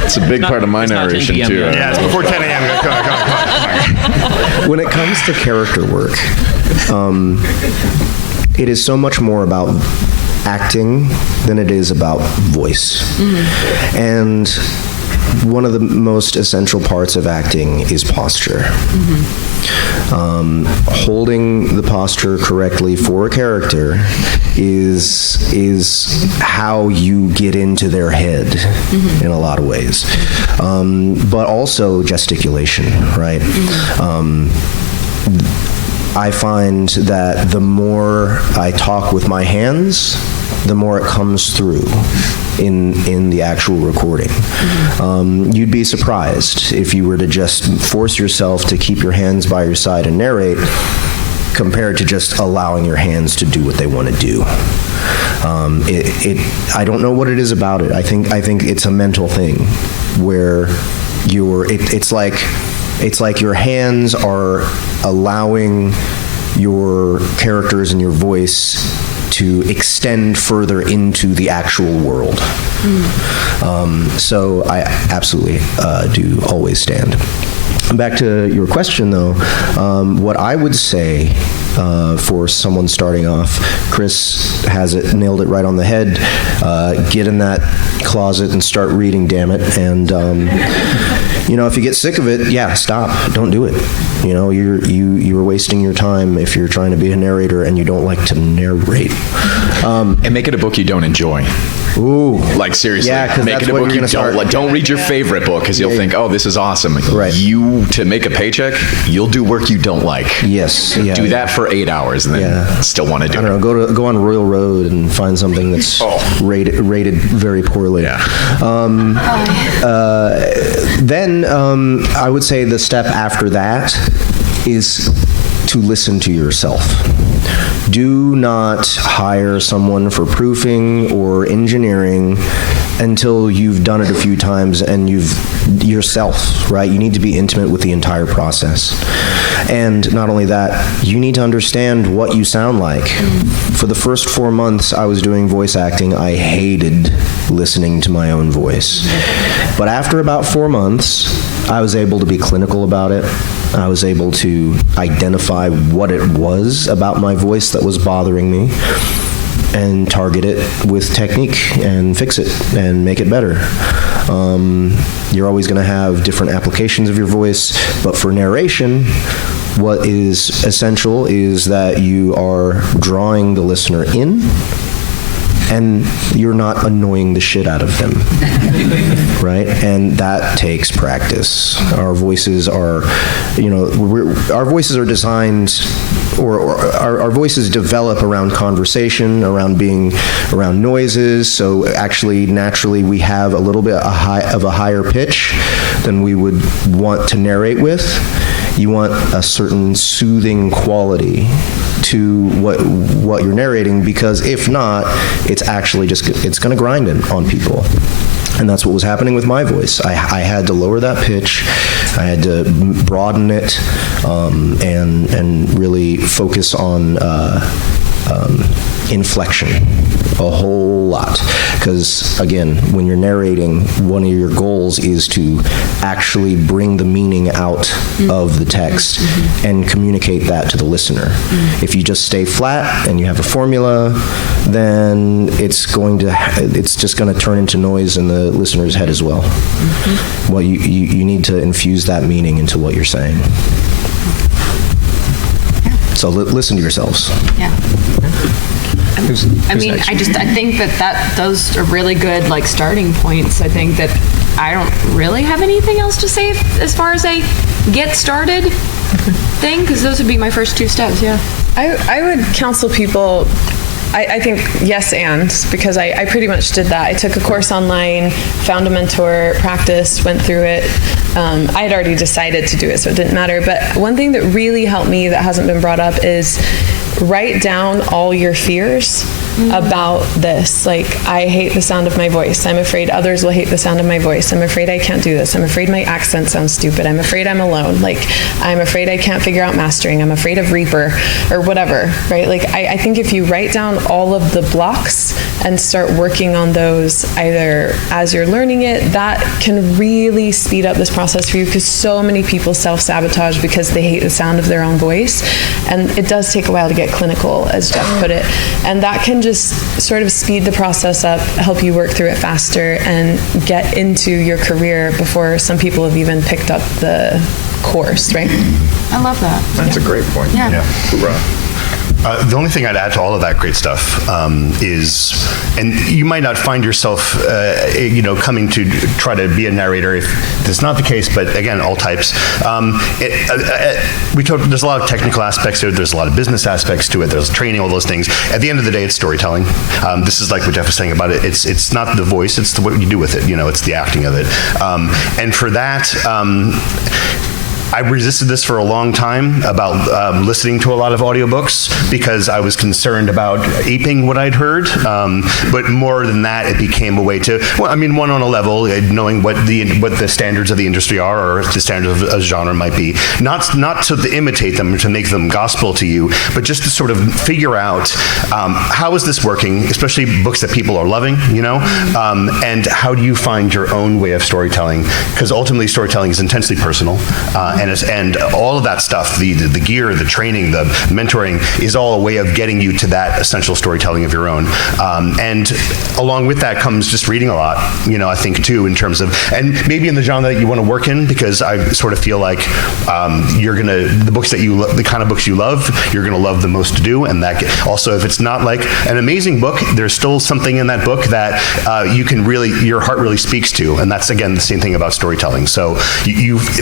It's a big part of my it's not 10 narration, p.m. too. yet. Yeah, it's before 10 a.m. Come on. When it comes to character work, it is so much more about acting than it is about voice. And one of the most essential parts of acting is posture. Holding the posture correctly for a character is how you get into their head in a lot of ways. But also gesticulation, right? I find that the more I talk with my hands, the more it comes through in the actual recording. You'd be surprised if you were to just force yourself to keep your hands by your side and narrate compared to just allowing your hands to do what they want to do. I don't know what it is about it. I think it's a mental thing where it's like your hands are allowing your characters and your voice to extend further into the actual world. So I absolutely do always stand. Back to your question, though, what I would say for someone starting off, Chris has it, nailed it right on the head. Get in that closet and start reading, damn it. And if you get sick of it, yeah, stop. Don't do it. You're wasting your time if you're trying to be a narrator and you don't like to narrate. And make it a book you don't enjoy. Ooh. Like, seriously. Yeah, 'cause make that's it a what book you're you gonna don't start- like. Don't read your favorite book because you'll think, oh, this is awesome. Right. To make a paycheck, you'll do work you don't like. Yes. Yeah, Do that for 8 hours and then still want to do I it. don't know. Go on Royal Road and find something that's rated very poorly. Yeah. Then I would say the step after that is to listen to yourself. Do not hire someone for proofing or engineering until you've done it a few times and yourself, right? You need to be intimate with the entire process. And not only that, you need to understand what you sound like. For the first 4 months I was doing voice acting, I hated listening to my own voice. But after about 4 months, I was able to be clinical about it. I was able to identify what it was about my voice that was bothering me and target it with technique and fix it and make it better. You're always going to have different applications of your voice, but for narration, what is essential is that you are drawing the listener in and you're not annoying the shit out of them, right? And that takes practice. Our voices are, our voices are designed, or our voices develop around conversation, around noises. So actually, naturally, we have a little bit of a higher pitch than we would want to narrate with. You want a certain soothing quality to what you're narrating, because if not, it's actually it's going to grind on people. And that's what was happening with my voice. I had to lower that pitch. I had to broaden it and really focus on inflection, a whole lot. Because, again, when you're narrating, one of your goals is to actually bring the meaning out of the text and communicate that to the listener. If you just stay flat and you have a formula, then it's just going to turn into noise in the listener's head as well. Well, you need to infuse that meaning into what you're saying. So listen to yourselves. Yeah. I think that those are really good starting points. I think that I don't really have anything else to say as far as a get started thing, because those would be my first 2 steps. Yeah. I would counsel people, I think yes and, because I pretty much did that. I took a course online, found a mentor, practiced, went through it. I had already decided to do it, so it didn't matter. But one thing that really helped me that hasn't been brought up is write down all your fears about this. I hate the sound of my voice. I'm afraid others will hate the sound of my voice. I'm afraid I can't do this. I'm afraid my accent sounds stupid. I'm afraid I'm alone. I'm afraid I can't figure out mastering. I'm afraid of Reaper or whatever, right? I think if you write down all of the blocks and start working on those either as you're learning it, that can really speed up this process for you, because so many people self-sabotage because they hate the sound of their own voice. And it does take a while to get clinical, as Jeff put it. And that can just sort of speed the process up, help you work through it faster, and get into your career before some people have even picked up the course, right? I love that. That's a great point. Yeah. Hoorah. The only thing I'd add to all of that great stuff is, and you might not find yourself, coming to try to be a narrator if that's not the case, but again, all types. There's a lot of technical aspects to it. There's a lot of business aspects to it. There's training, all those things. At the end of the day, it's storytelling. This is like what Jeff was saying about it. It's not the voice. It's what you do with it. It's the acting of it. And for that, I resisted this for a long time about listening to a lot of audiobooks because I was concerned about aping what I'd heard. But more than that, it became a way to, one on a level, knowing what the standards of the industry are, or the standards of a genre might be. Not to imitate them or to make them gospel to you, but just to sort of figure out how is this working, especially books that people are loving, and how do you find your own way of storytelling? Because ultimately, storytelling is intensely personal. And all of that stuff, the gear, the training, the mentoring, is all a way of getting you to that essential storytelling of your own. And along with that comes just reading a lot, I think too, in terms of, and maybe in the genre that you want to work in, because I sort of feel like the kind of books you love, you're going to love the most to do. And that also, if it's not like an amazing book, there's still something in that book that your heart really speaks to. And that's, again, the same thing about storytelling. So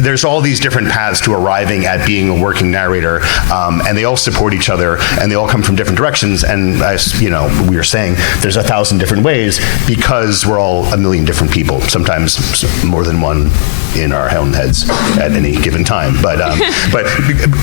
there's all these different paths to arriving at being a working narrator, and they all support each other, and they all come from different directions. And as we were saying, there's 1,000 different ways because we're all a million different people, sometimes more than one in our own heads at any given time. But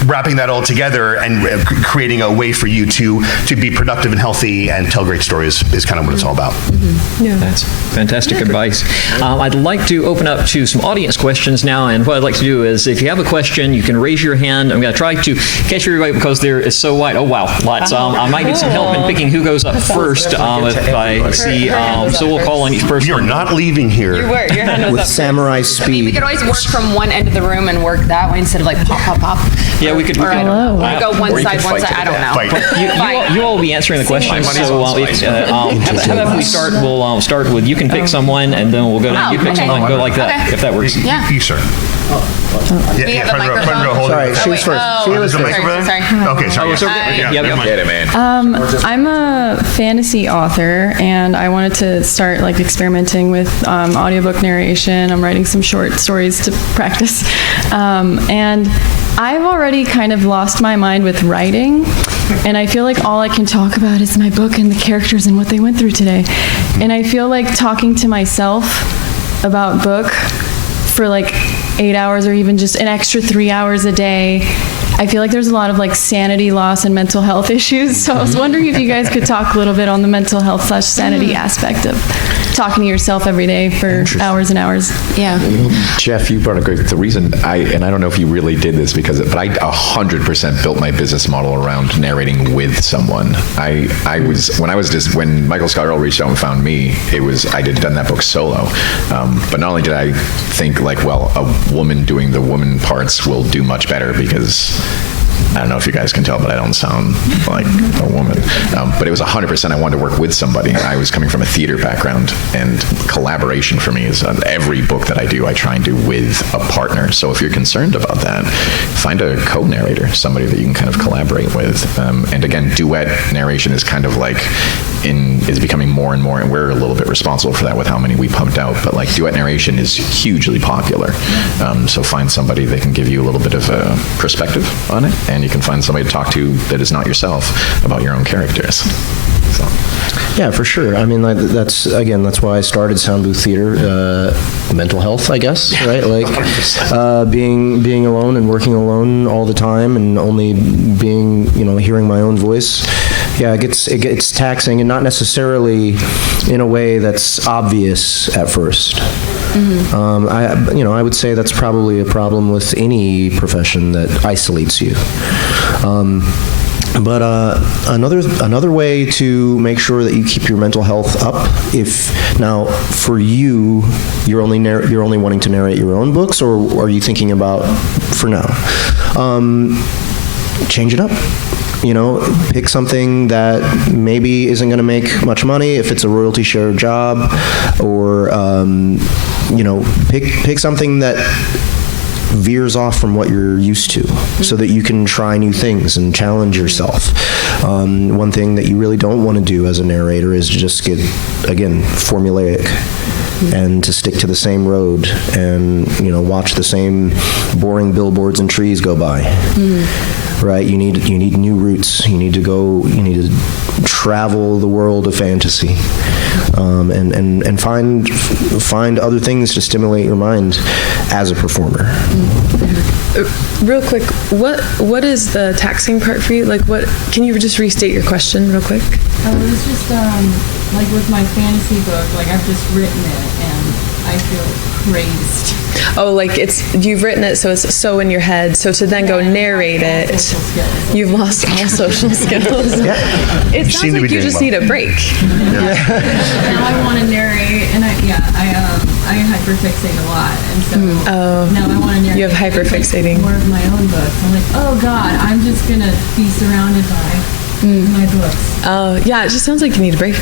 wrapping that all together and creating a way for you to be productive and healthy and tell great stories is kind of what it's all about. Mm-hmm. Yeah, that's fantastic advice. I'd like to open up to some audience questions now, and what I'd like to do is, if you have a question, you can raise your hand. I'm going to try to catch everybody because there is so wide. Oh, wow, lots. I might get some help in picking who goes up first if I see. So we'll call on each person. You're not leaving here. You were. Your hand was with up samurai speed. We could always work from one end of the room and work that way instead of pop. Yeah, we could. Or I don't know. Go one side. I don't know. Fight. You all will be answering the question. So how about we start? We'll start with you can pick someone, and then we'll go to you pick someone and go like that, if that works. Yeah. You, sir. We have the microphone. Sorry, she was first. She was first. Sorry. Okay, sorry. Get it, man. I'm a fantasy author, and I wanted to start experimenting with audiobook narration. I'm writing some short stories to practice, and I've already kind of lost my mind with writing, and I feel like all I can talk about is my book and the characters and what they went through today. And I feel like talking to myself about book for 8 hours or even just an extra 3 hours a day, I feel like there's a lot of sanity loss and mental health issues. So I was wondering if you guys could talk a little bit on the mental health / sanity aspect of talking to yourself every day for hours and hours. Yeah. Jeff, you brought a great. The reason I don't know if you really did this but I 100% built my business model around narrating with someone. When Michael Scott Earl reached out and found me, I did done that book solo. But not only did I think like, well, a woman doing the woman parts will do much better because I don't know if you guys can tell, but I don't sound like a woman. But it was 100% I wanted to work with somebody. I was coming from a theater background, and collaboration for me is every book that I do, I try and do with a partner. So if you're concerned about that, find a co-narrator, somebody that you can kind of collaborate with. And again, duet narration is kind of like is becoming more and more, and we're a little bit responsible for that with how many we pumped out. But like duet narration is hugely popular. So find somebody that can give you a little bit of a perspective on it, and you can find somebody to talk to that is not yourself about your own characters. So. Yeah, for sure. I mean, that's why I started Sound Booth Theater. Mental health, I guess, right? Like being alone and working alone all the time, and only being, hearing my own voice. Yeah, it gets taxing, and not necessarily in a way that's obvious at first. Mm-hmm. I would say that's probably a problem with any profession that isolates you. But another way to make sure that you keep your mental health up, if now for you're only wanting to narrate your own books, or are you thinking about for now? Change it up. Pick something that maybe isn't going to make much money if it's a royalty share job, or pick something that veers off from what you're used to, so that you can try new things and challenge yourself. One thing that you really don't want to do as a narrator is just get, again, formulaic, and to stick to the same road and watch the same boring billboards and trees go by. Right? You need new routes. You need to travel the world of fantasy, and find other things to stimulate your mind as a performer. Real quick, what is the taxing part for you? Like, what? Can you just restate your question real quick? It was just like with my fantasy book, like I've just written it and I feel crazed. Oh, like you've written it, so it's so in your head. So to then go narrate it, you've lost all social skills. It sounds like you just need a break. Now I want to narrate, and I hyperfixate a lot, and so now I want to narrate. You have hyperfixating. More of my own books. I'm like, oh God, I'm just gonna be surrounded by my books. Yeah, it just sounds like you need a break,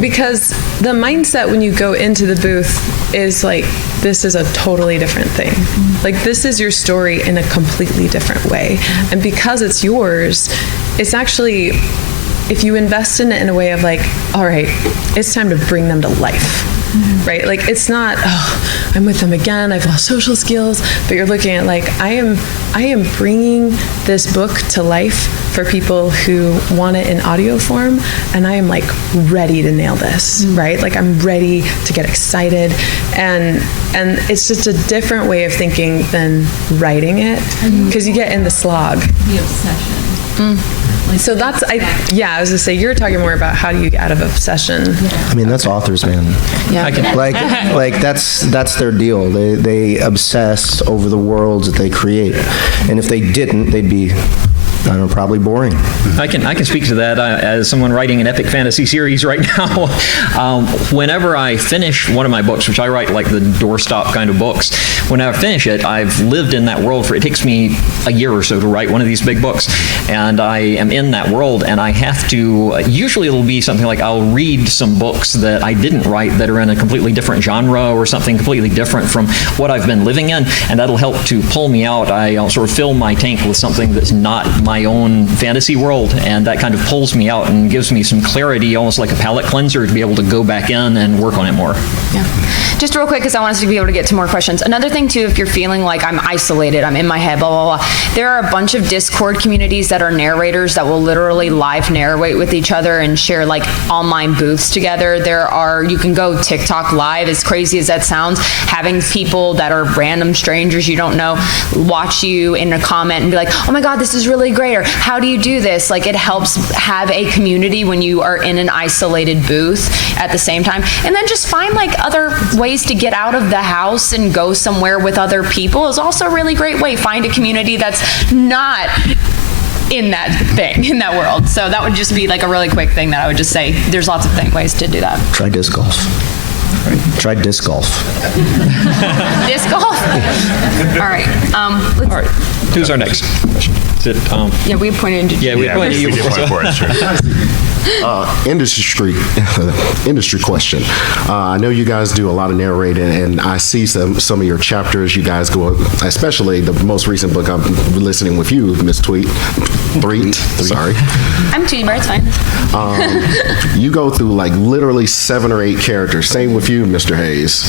because the mindset when you go into the booth is like, this is a totally different thing. Like, this is your story in a completely different way. And because it's yours, it's actually, if you invest in it in a way of like, all right, it's time to bring them to life. Right? Like, it's not, oh, I'm with them again, I've lost social skills, but you're looking at like, I am bringing this book to life for people who want it in audio form, and I am like ready to nail this, right? Like, I'm ready to get excited, and it's just a different way of thinking than writing it, because you get in the slog. The obsession. So that's, I was gonna say, you're talking more about how do you get out of obsession. I mean, that's authors, man. Yeah. Like that's their deal. They obsess over the worlds that they create, and if they didn't, they'd be, I don't know, probably boring. I can speak to that as someone writing an epic fantasy series right now. Whenever I finish one of my books, which I write like the doorstop kind of books, when I finish it, I've lived in that world it takes me a year or so to write one of these big books, and I am in that world, and I have to, usually it'll be something like I'll read some books that I didn't write that are in a completely different genre or something completely different from what I've been living in, and that'll help to pull me out. I'll sort of fill my tank with something that's not my own fantasy world, and that kind of pulls me out and gives me some clarity, almost like a palate cleanser, to be able to go back in and work on it more. Yeah. Just real quick, because I want us to be able to get to more questions. Another thing too, if you're feeling like I'm isolated, I'm in my head, blah, blah, blah, there are a bunch of Discord communities that are narrators that will literally live narrate with each other and share like online booths together. You can go TikTok live, as crazy as that sounds, having people that are random strangers you don't know watch you in a comment and be like, oh my God, this is really great, or how do you do this? Like, it helps have a community when you are in an isolated booth at the same time. And then just find like other ways to get out of the house and go somewhere with other people is also a really great way. Find a community that's not in that thing, in that world. So that would just be like a really quick thing that I would just say. There's lots of ways to do that. Try disc golf. Try disc golf. Disc golf? All right. All right. Who's our next question? Is it, yeah, we pointed to yeah, we pointed to you. We did point for it, sure. Industry question. I know you guys do a lot of narrating, and I see some of your chapters. You guys go, especially the most recent book I'm listening with you, Miss Threet. Sorry. I'm Tweet, but it's fine. You go through like literally 7 or 8 characters. Same with you, Mr. Hayes.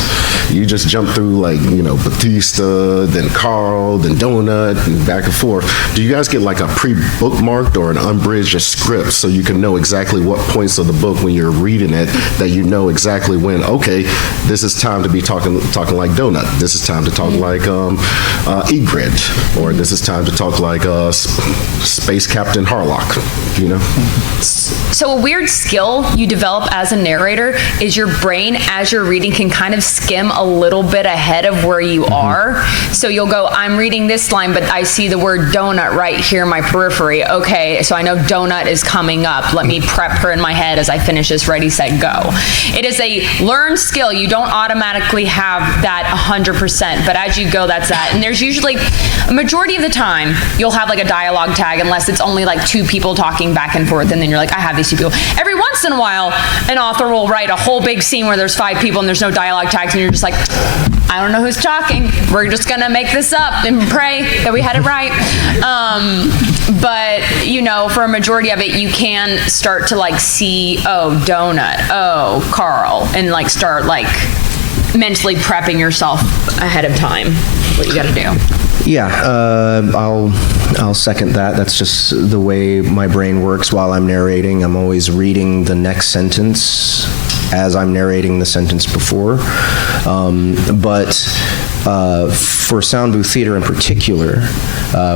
You just jump through like, Batista, then Carl, then Donut, and back and forth. Do you guys get like a pre-bookmarked or an unbridged script so you can know exactly what points of the book when you're reading it, that you know exactly when, okay, this is time to be talking like Donut. This is time to talk like Egrid, or this is time to talk like Space Captain Harlock, So a weird skill you develop as a narrator is your brain, as you're reading, can kind of skim a little bit ahead of where you are. So you'll go, I'm reading this line, but I see the word donut right here in my periphery. Okay, so I know donut is coming up. Let me prep her in my head as I finish this ready, set, go. It is a learned skill. You don't automatically have that 100%, but as you go, that's that. And there's usually, a majority of the time, you'll have like a dialogue tag, unless it's only like 2 people talking back and forth, and then you're like, I have these 2 people. Every once in a while, an author will write a whole big scene where there's 5 people and there's no dialogue tags, and you're just like, I don't know who's talking. We're just gonna make this up and pray that we had it right. But for a majority of it, you can start to like see, oh, Donut, oh, Carl, and like start like mentally prepping yourself ahead of time. What you gotta do. Yeah, I'll second that. That's just the way my brain works while I'm narrating. I'm always reading the next sentence as I'm narrating the sentence before. But for Sound Booth Theater in particular,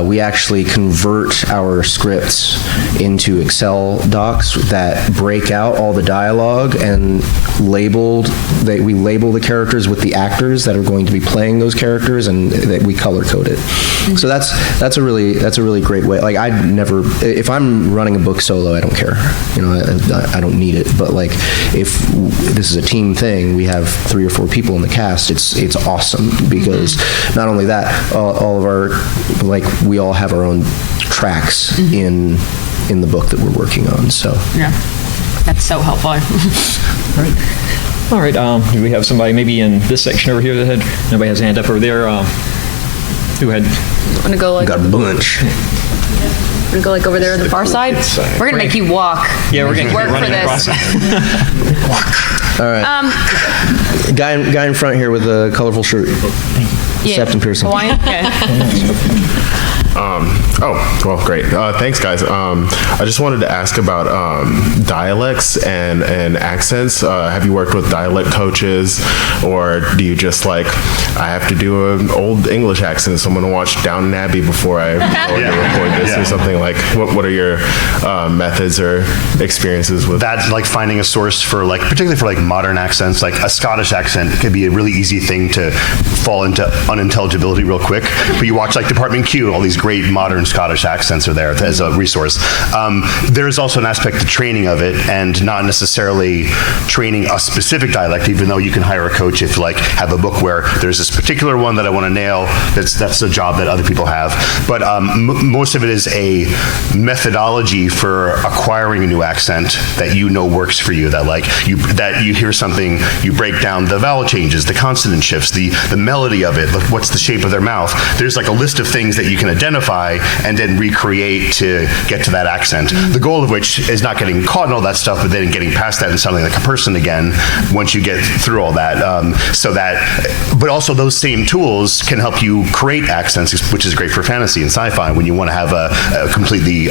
we actually convert our scripts into Excel docs that break out all the dialogue and we label the characters with the actors that are going to be playing those characters, and that we color code it. So that's a really great way. Like, if I'm running a book solo, I don't care. I don't need it. But like, if this is a team thing, we have 3 or 4 people in the cast. It's awesome, because not only that, all of our, like, we all have our own tracks in the book that we're working on. So yeah, that's so helpful. All right. Do we have somebody maybe in this section over here that had? Nobody has a hand up over there. Who had? Want to go like? Got a bunch. Want to go like over there on the far side? We're gonna make you walk. Yeah, we're gonna work for this. All right. Guy in front here with a colorful shirt. Yeah. Septon Pearson. Hawaiian? Okay. Well, great. Thanks, guys. I just wanted to ask about dialects and accents. Have you worked with dialect coaches, or do you just like, I have to do an old English accent, so I'm going to watch Downton Abbey before I record this, or something like? What are your methods or experiences with that's like finding a source for like, particularly for like modern accents? Like a Scottish accent could be a really easy thing to fall into unintelligibility real quick. But you watch like Department Q, all these great modern Scottish accents are there as a resource. There's also an aspect to training of it, and not necessarily training a specific dialect, even though you can hire a coach if you like have a book where there's this particular one that I want to nail. That's a job that other people have. But most of it is a methodology for acquiring a new accent that works for you. That you hear something, you break down the vowel changes, the consonant shifts, the melody of it, what's the shape of their mouth. There's like a list of things that you can identify and then recreate to get to that accent. The goal of which is not getting caught in all that stuff, but then getting past that and sounding like a person again once you get through all that. But also those same tools can help you create accents, which is great for fantasy and sci-fi. When you want to have a completely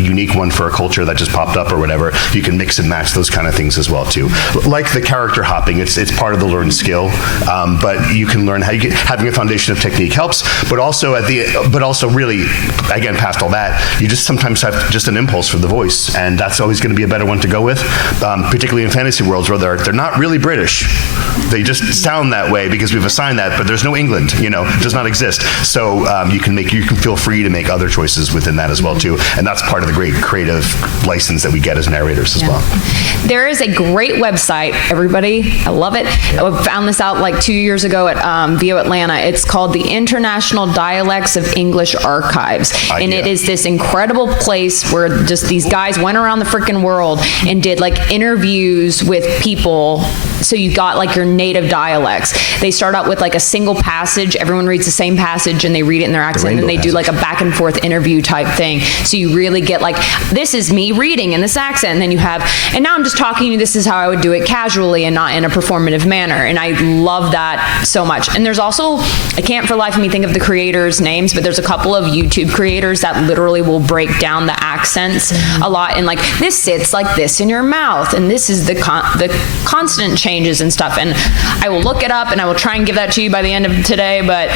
unique one for a culture that just popped up or whatever, you can mix and match those kind of things as well too. Like the character hopping, it's part of the learned skill, but you can learn how having a foundation of technique helps. But also also really, again, past all that, you just sometimes have just an impulse for the voice, and that's always going to be a better one to go with, particularly in fantasy worlds where they're not really British. They just sound that way because we've assigned that, but there's no England, it does not exist. So you can feel free to make other choices within that as well too, and that's part of the great creative license that we get as narrators as well. There is a great website, everybody. I love it. I found this out like 2 years ago at VO Atlanta. It's called the International Dialects of English Archives, and it is this incredible place where just these guys went around the freaking world and did like interviews with people. So you got like your native dialects. They start out with like a single passage. Everyone reads the same passage and they read it in their accent, and they do like a back and forth interview type thing. So you really get like, this is me reading in this accent, and then you have, and now I'm just talking to you, this is how I would do it casually and not in a performative manner. And I love that so much. And there's also, I can't for life of me think of the creators' names, but there's a couple of YouTube creators that literally will break down the accents a lot, and like, this sits like this in your mouth, and this is the consonant changes and stuff. And I will look it up and I will try and give that to you by the end of today, but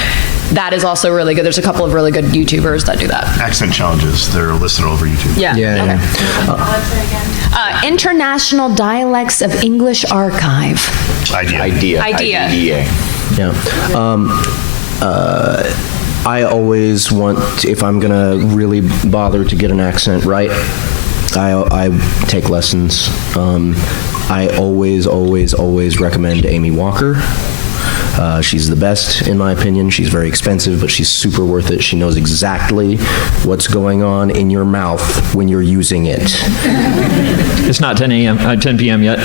that is also really good. There's a couple of really good YouTubers that do that. Accent challenges, they're listed all over YouTube. Yeah. Yeah. International Dialects of English Archive. Idea. Yeah. I always want, if I'm going to really bother to get an accent right, I take lessons. I always recommend Amy Walker. She's the best, in my opinion. She's very expensive, but she's super worth it. She knows exactly what's going on in your mouth when you're using it. It's not 10 p.m. yet.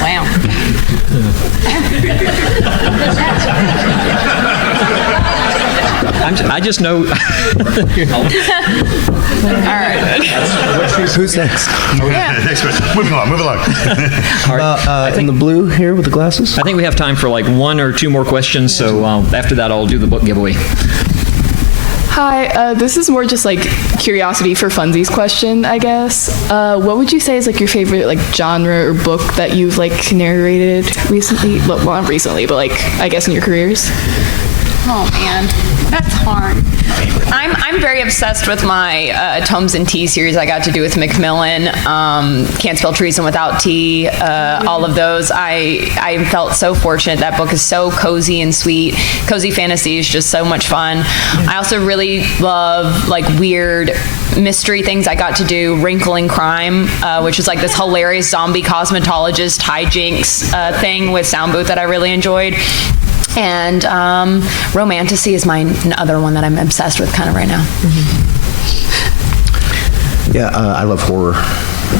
Wow. I just know. All right. Who's next? Next question. Moving along. In the blue here with the glasses? I think we have time for like one or two more questions, so after that I'll do the book giveaway. Hi, this is more just like curiosity for funsies question, I guess. What would you say is like your favorite like genre or book that you've like narrated recently? Well, not recently, but like I guess in your careers. Oh man, that's hard. I'm very obsessed with my Tomes and Tea series I got to do with Macmillan. Can't Spell Treason Without Tea. All of those. I felt so fortunate. That book is so cozy and sweet. Cozy fantasy is just so much fun. I also really love like weird mystery things. I got to do Wrinkle in Crime, which is like this hilarious zombie cosmetologist hijinks thing with sound booth that I really enjoyed. And Romantasy is my other one that I'm obsessed with kind of right now. Yeah, I love horror.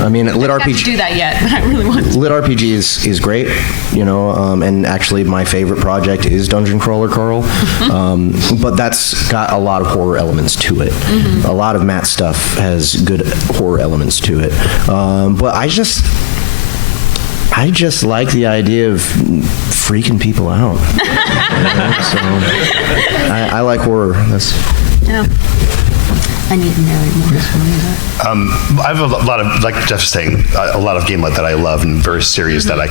I mean, Lit I haven't RPG. got to do that yet, but I really want to. Lit RPG is great, and actually my favorite project is Dungeon Crawler Carl, but that's got a lot of horror elements to it. A lot of Matt's stuff has good horror elements to it, but I just like the idea of freaking people out. So I like horror. Yeah. I need to narrate more. I have a lot of, like Jeff was saying, a lot of game lit that I love and various series that I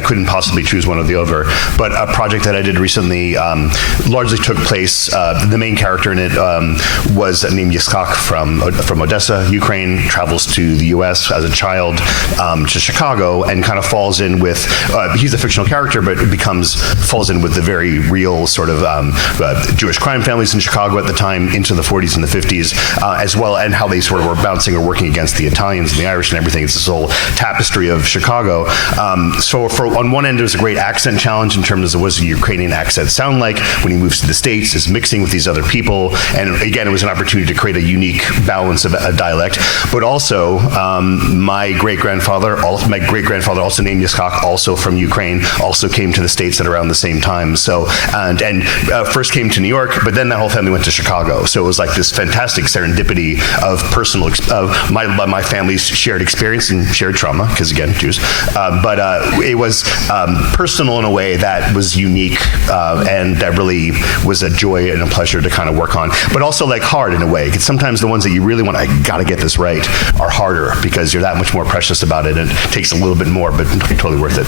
couldn't possibly choose one or the other. But a project that I did recently largely took place. The main character in it was named Yitzhak from Odessa, Ukraine. Travels to the U.S. as a child to Chicago and kind of falls in with. He's a fictional character, but falls in with the very real sort of Jewish crime families in Chicago at the time into the 40s and the 50s. As well, and how they sort of were bouncing or working against the Italians and the Irish and everything. It's this whole tapestry of Chicago. So on one end, it was a great accent challenge in terms of what does a Ukrainian accent sound like when he moves to the States, is mixing with these other people. And again, it was an opportunity to create a unique balance of a dialect. But also, my great-grandfather, also named Yitzhak, also from Ukraine, also came to the States at around the same time. So, and first came to New York, but then that whole family went to Chicago. So it was like this fantastic serendipity of my family's shared experience and shared trauma, because again, Jews. But it was personal in a way that was unique and that really was a joy and a pleasure to kind of work on. But also like hard in a way, because sometimes the ones that you really want, I got to get this right, are harder because you're that much more precious about it, and it takes a little bit more, but totally worth it.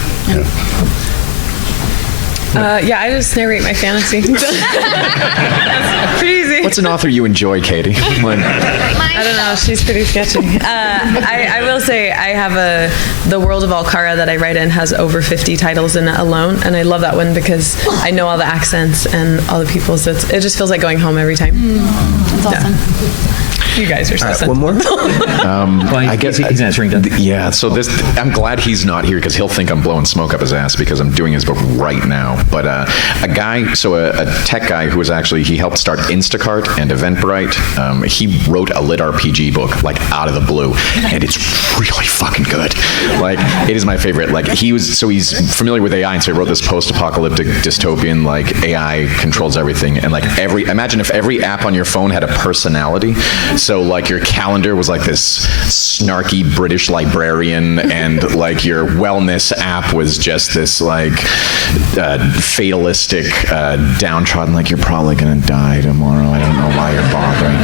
Yeah, I just narrate my fantasy. That's pretty easy. What's an author you enjoy, Katie? I don't know. She's pretty sketchy. I will say I have the World of Alcara that I write in has over 50 titles in it alone, and I love that one because I know all the accents and all the people. So it just feels like going home every time. That's awesome. You guys are so One more? I guess he's answering that. Yeah, so I'm glad he's not here because he'll think I'm blowing smoke up his ass because I'm doing his book right now. But a tech guy who was he helped start Instacart and Eventbrite. He wrote a lit RPG book like out of the blue, and it's really fucking good. Like it is my favorite. Like he's familiar with AI, and so he wrote this post-apocalyptic dystopian like AI controls everything, and like imagine if every app on your phone had a personality. So like your calendar was like this snarky British librarian, and like your wellness app was just this like fatalistic downtrodden, like you're probably gonna die tomorrow. I don't know why you're bothering.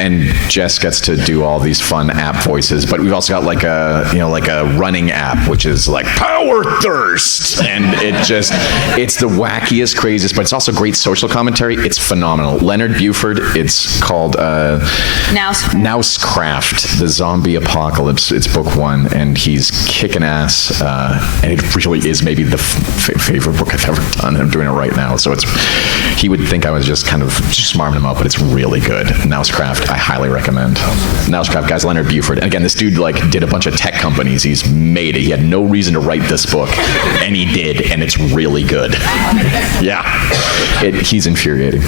And Jess gets to do all these fun app voices, but we've also got like a running app, which is like power thirst, and it's the wackiest, craziest, but it's also great social commentary. It's phenomenal. Leonard Buford. It's called Nousecraft, the Zombie Apocalypse. It's book 1, and he's kicking ass, and it really is maybe the favorite book I've ever done, and I'm doing it right now. So he would think I was just kind of smarming him up, but it's really good. Nousecraft, I highly recommend. Nousecraft, guys, Leonard Buford. And again, this dude like did a bunch of tech companies. He's made it. He had no reason to write this book, and he did, and it's really good. Yeah, he's infuriating.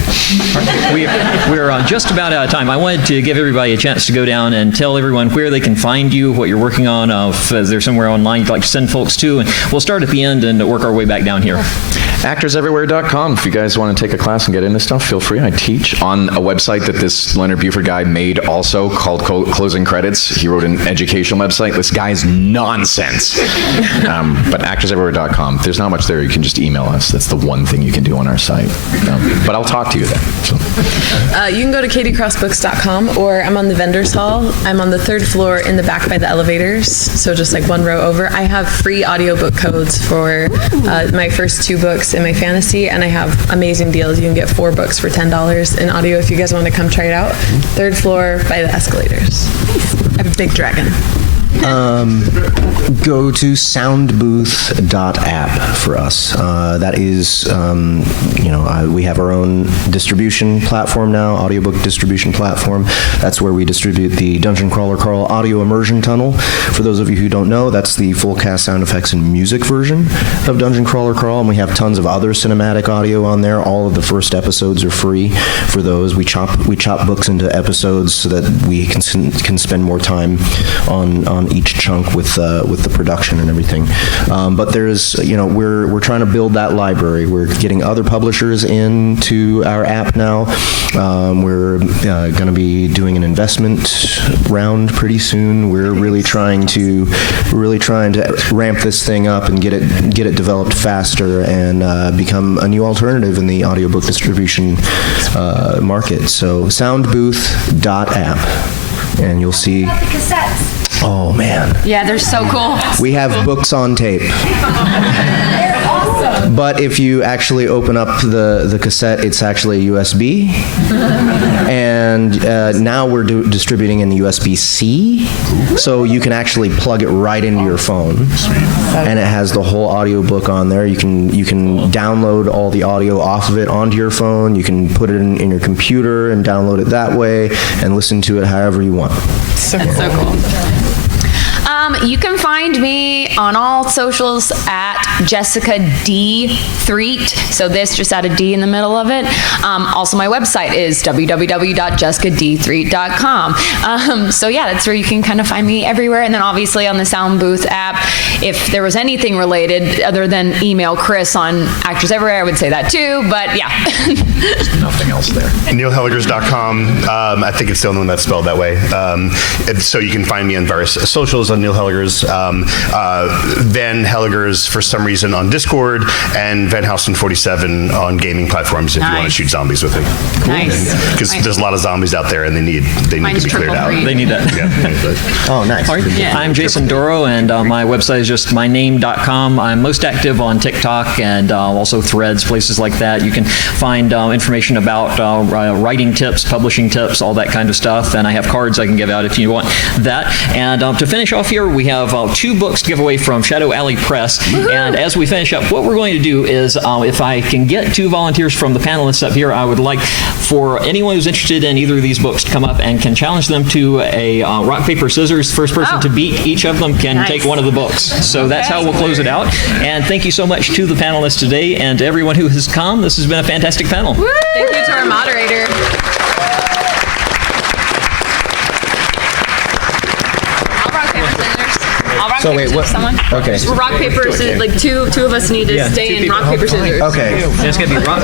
We're just about out of time. I wanted to give everybody a chance to go down and tell everyone where they can find you, what you're working on, if there's somewhere online you'd like to send folks to, and we'll start at the end and work our way back down here. ActorsEverywhere.com. If you guys want to take a class and get into stuff, feel free. I teach on a website that this Leonard Buford guy made also called Closing Credits. He wrote an educational website. This guy's nonsense. But ActorsEverywhere.com. There's not much there. You can just email us. That's the one thing you can do on our site. But I'll talk to you then. So. You can go to katiecrossbooks.com, or I'm on the vendor's hall. I'm on the 3rd floor in the back by the elevators, so just like one row over. I have free audiobook codes for my first 2 books in my fantasy, and I have amazing deals. You can get 4 books for $10 in audio if you guys want to come try it out. 3rd floor by the escalators. I have a big dragon. Go to soundbooth.app for us. That is, we have our own distribution platform now, audiobook distribution platform. That's where we distribute the Dungeon Crawler Carl audio immersion tunnel. For those of you who don't know, that's the full cast sound effects and music version of Dungeon Crawler Carl, and we have tons of other cinematic audio on there. All of the first episodes are free for those. We chop books into episodes so that we can spend more time on each chunk with the production and everything. But there's, we're trying to build that library. We're getting other publishers into our app now. We're going to be doing an investment round pretty soon. We're really trying to ramp this thing up and get it developed faster and become a new alternative in the audiobook distribution market. So soundbooth.app, and you'll see. Oh man. Yeah, they're so cool. We have books on tape. They're awesome. But if you actually open up the cassette, it's actually USB. And now we're distributing in the USB-C, so you can actually plug it right into your phone. And it has the whole audiobook on there. You can download all the audio off of it onto your phone. You can put it in your computer and download it that way and listen to it however you want. That's so cool. You can find me on all socials at Jessica D. Threet. So this just add a D in the middle of it. Also, my website is www.jessicad3.com. So yeah, that's where you can kind of find me everywhere. And then obviously on the Sound Booth app, if there was anything related other than email Chris on Actors Everywhere, I would say that too. But yeah. There's nothing else there. NeilHelligers.com. I think it's the only one that's spelled that way. So you can find me on various socials on Neil Helligers. Van Helliger's For Some Reason on Discord, and Van Housen 47 on gaming platforms if you want to shoot zombies with it. Nice. Because there's a lot of zombies out there and they need to Mine's be cleared triple out. free. They need that. Yeah. Oh, nice. All right. Yeah. I'm Jason Doro, and my website is just myname.com. I'm most active on TikTok and also Threads, places like that. You can find information about writing tips, publishing tips, all that kind of stuff. And I have cards I can give out if you want that. And to finish off here, we have 2 books to give away from Shadow Alley Press. Woo-hoo! And as we finish up, what we're going to do is, if I can get 2 volunteers from the panelists up here, I would like for anyone who's interested in either of these books to come up and can challenge them to a rock, paper, scissors. First person to beat each of them can Nice. take one of the books. So that's how we'll close it out. And thank you so much to the panelists today and to everyone who has come. This has been a fantastic panel. Thank you to our moderator. I'll rock, paper, scissors. I'll rock, So paper, wait, scissors. what? Someone? Okay. Rock, paper, scissors. Like two of us need to stay in rock, paper, scissors. Okay. It's going to be rock,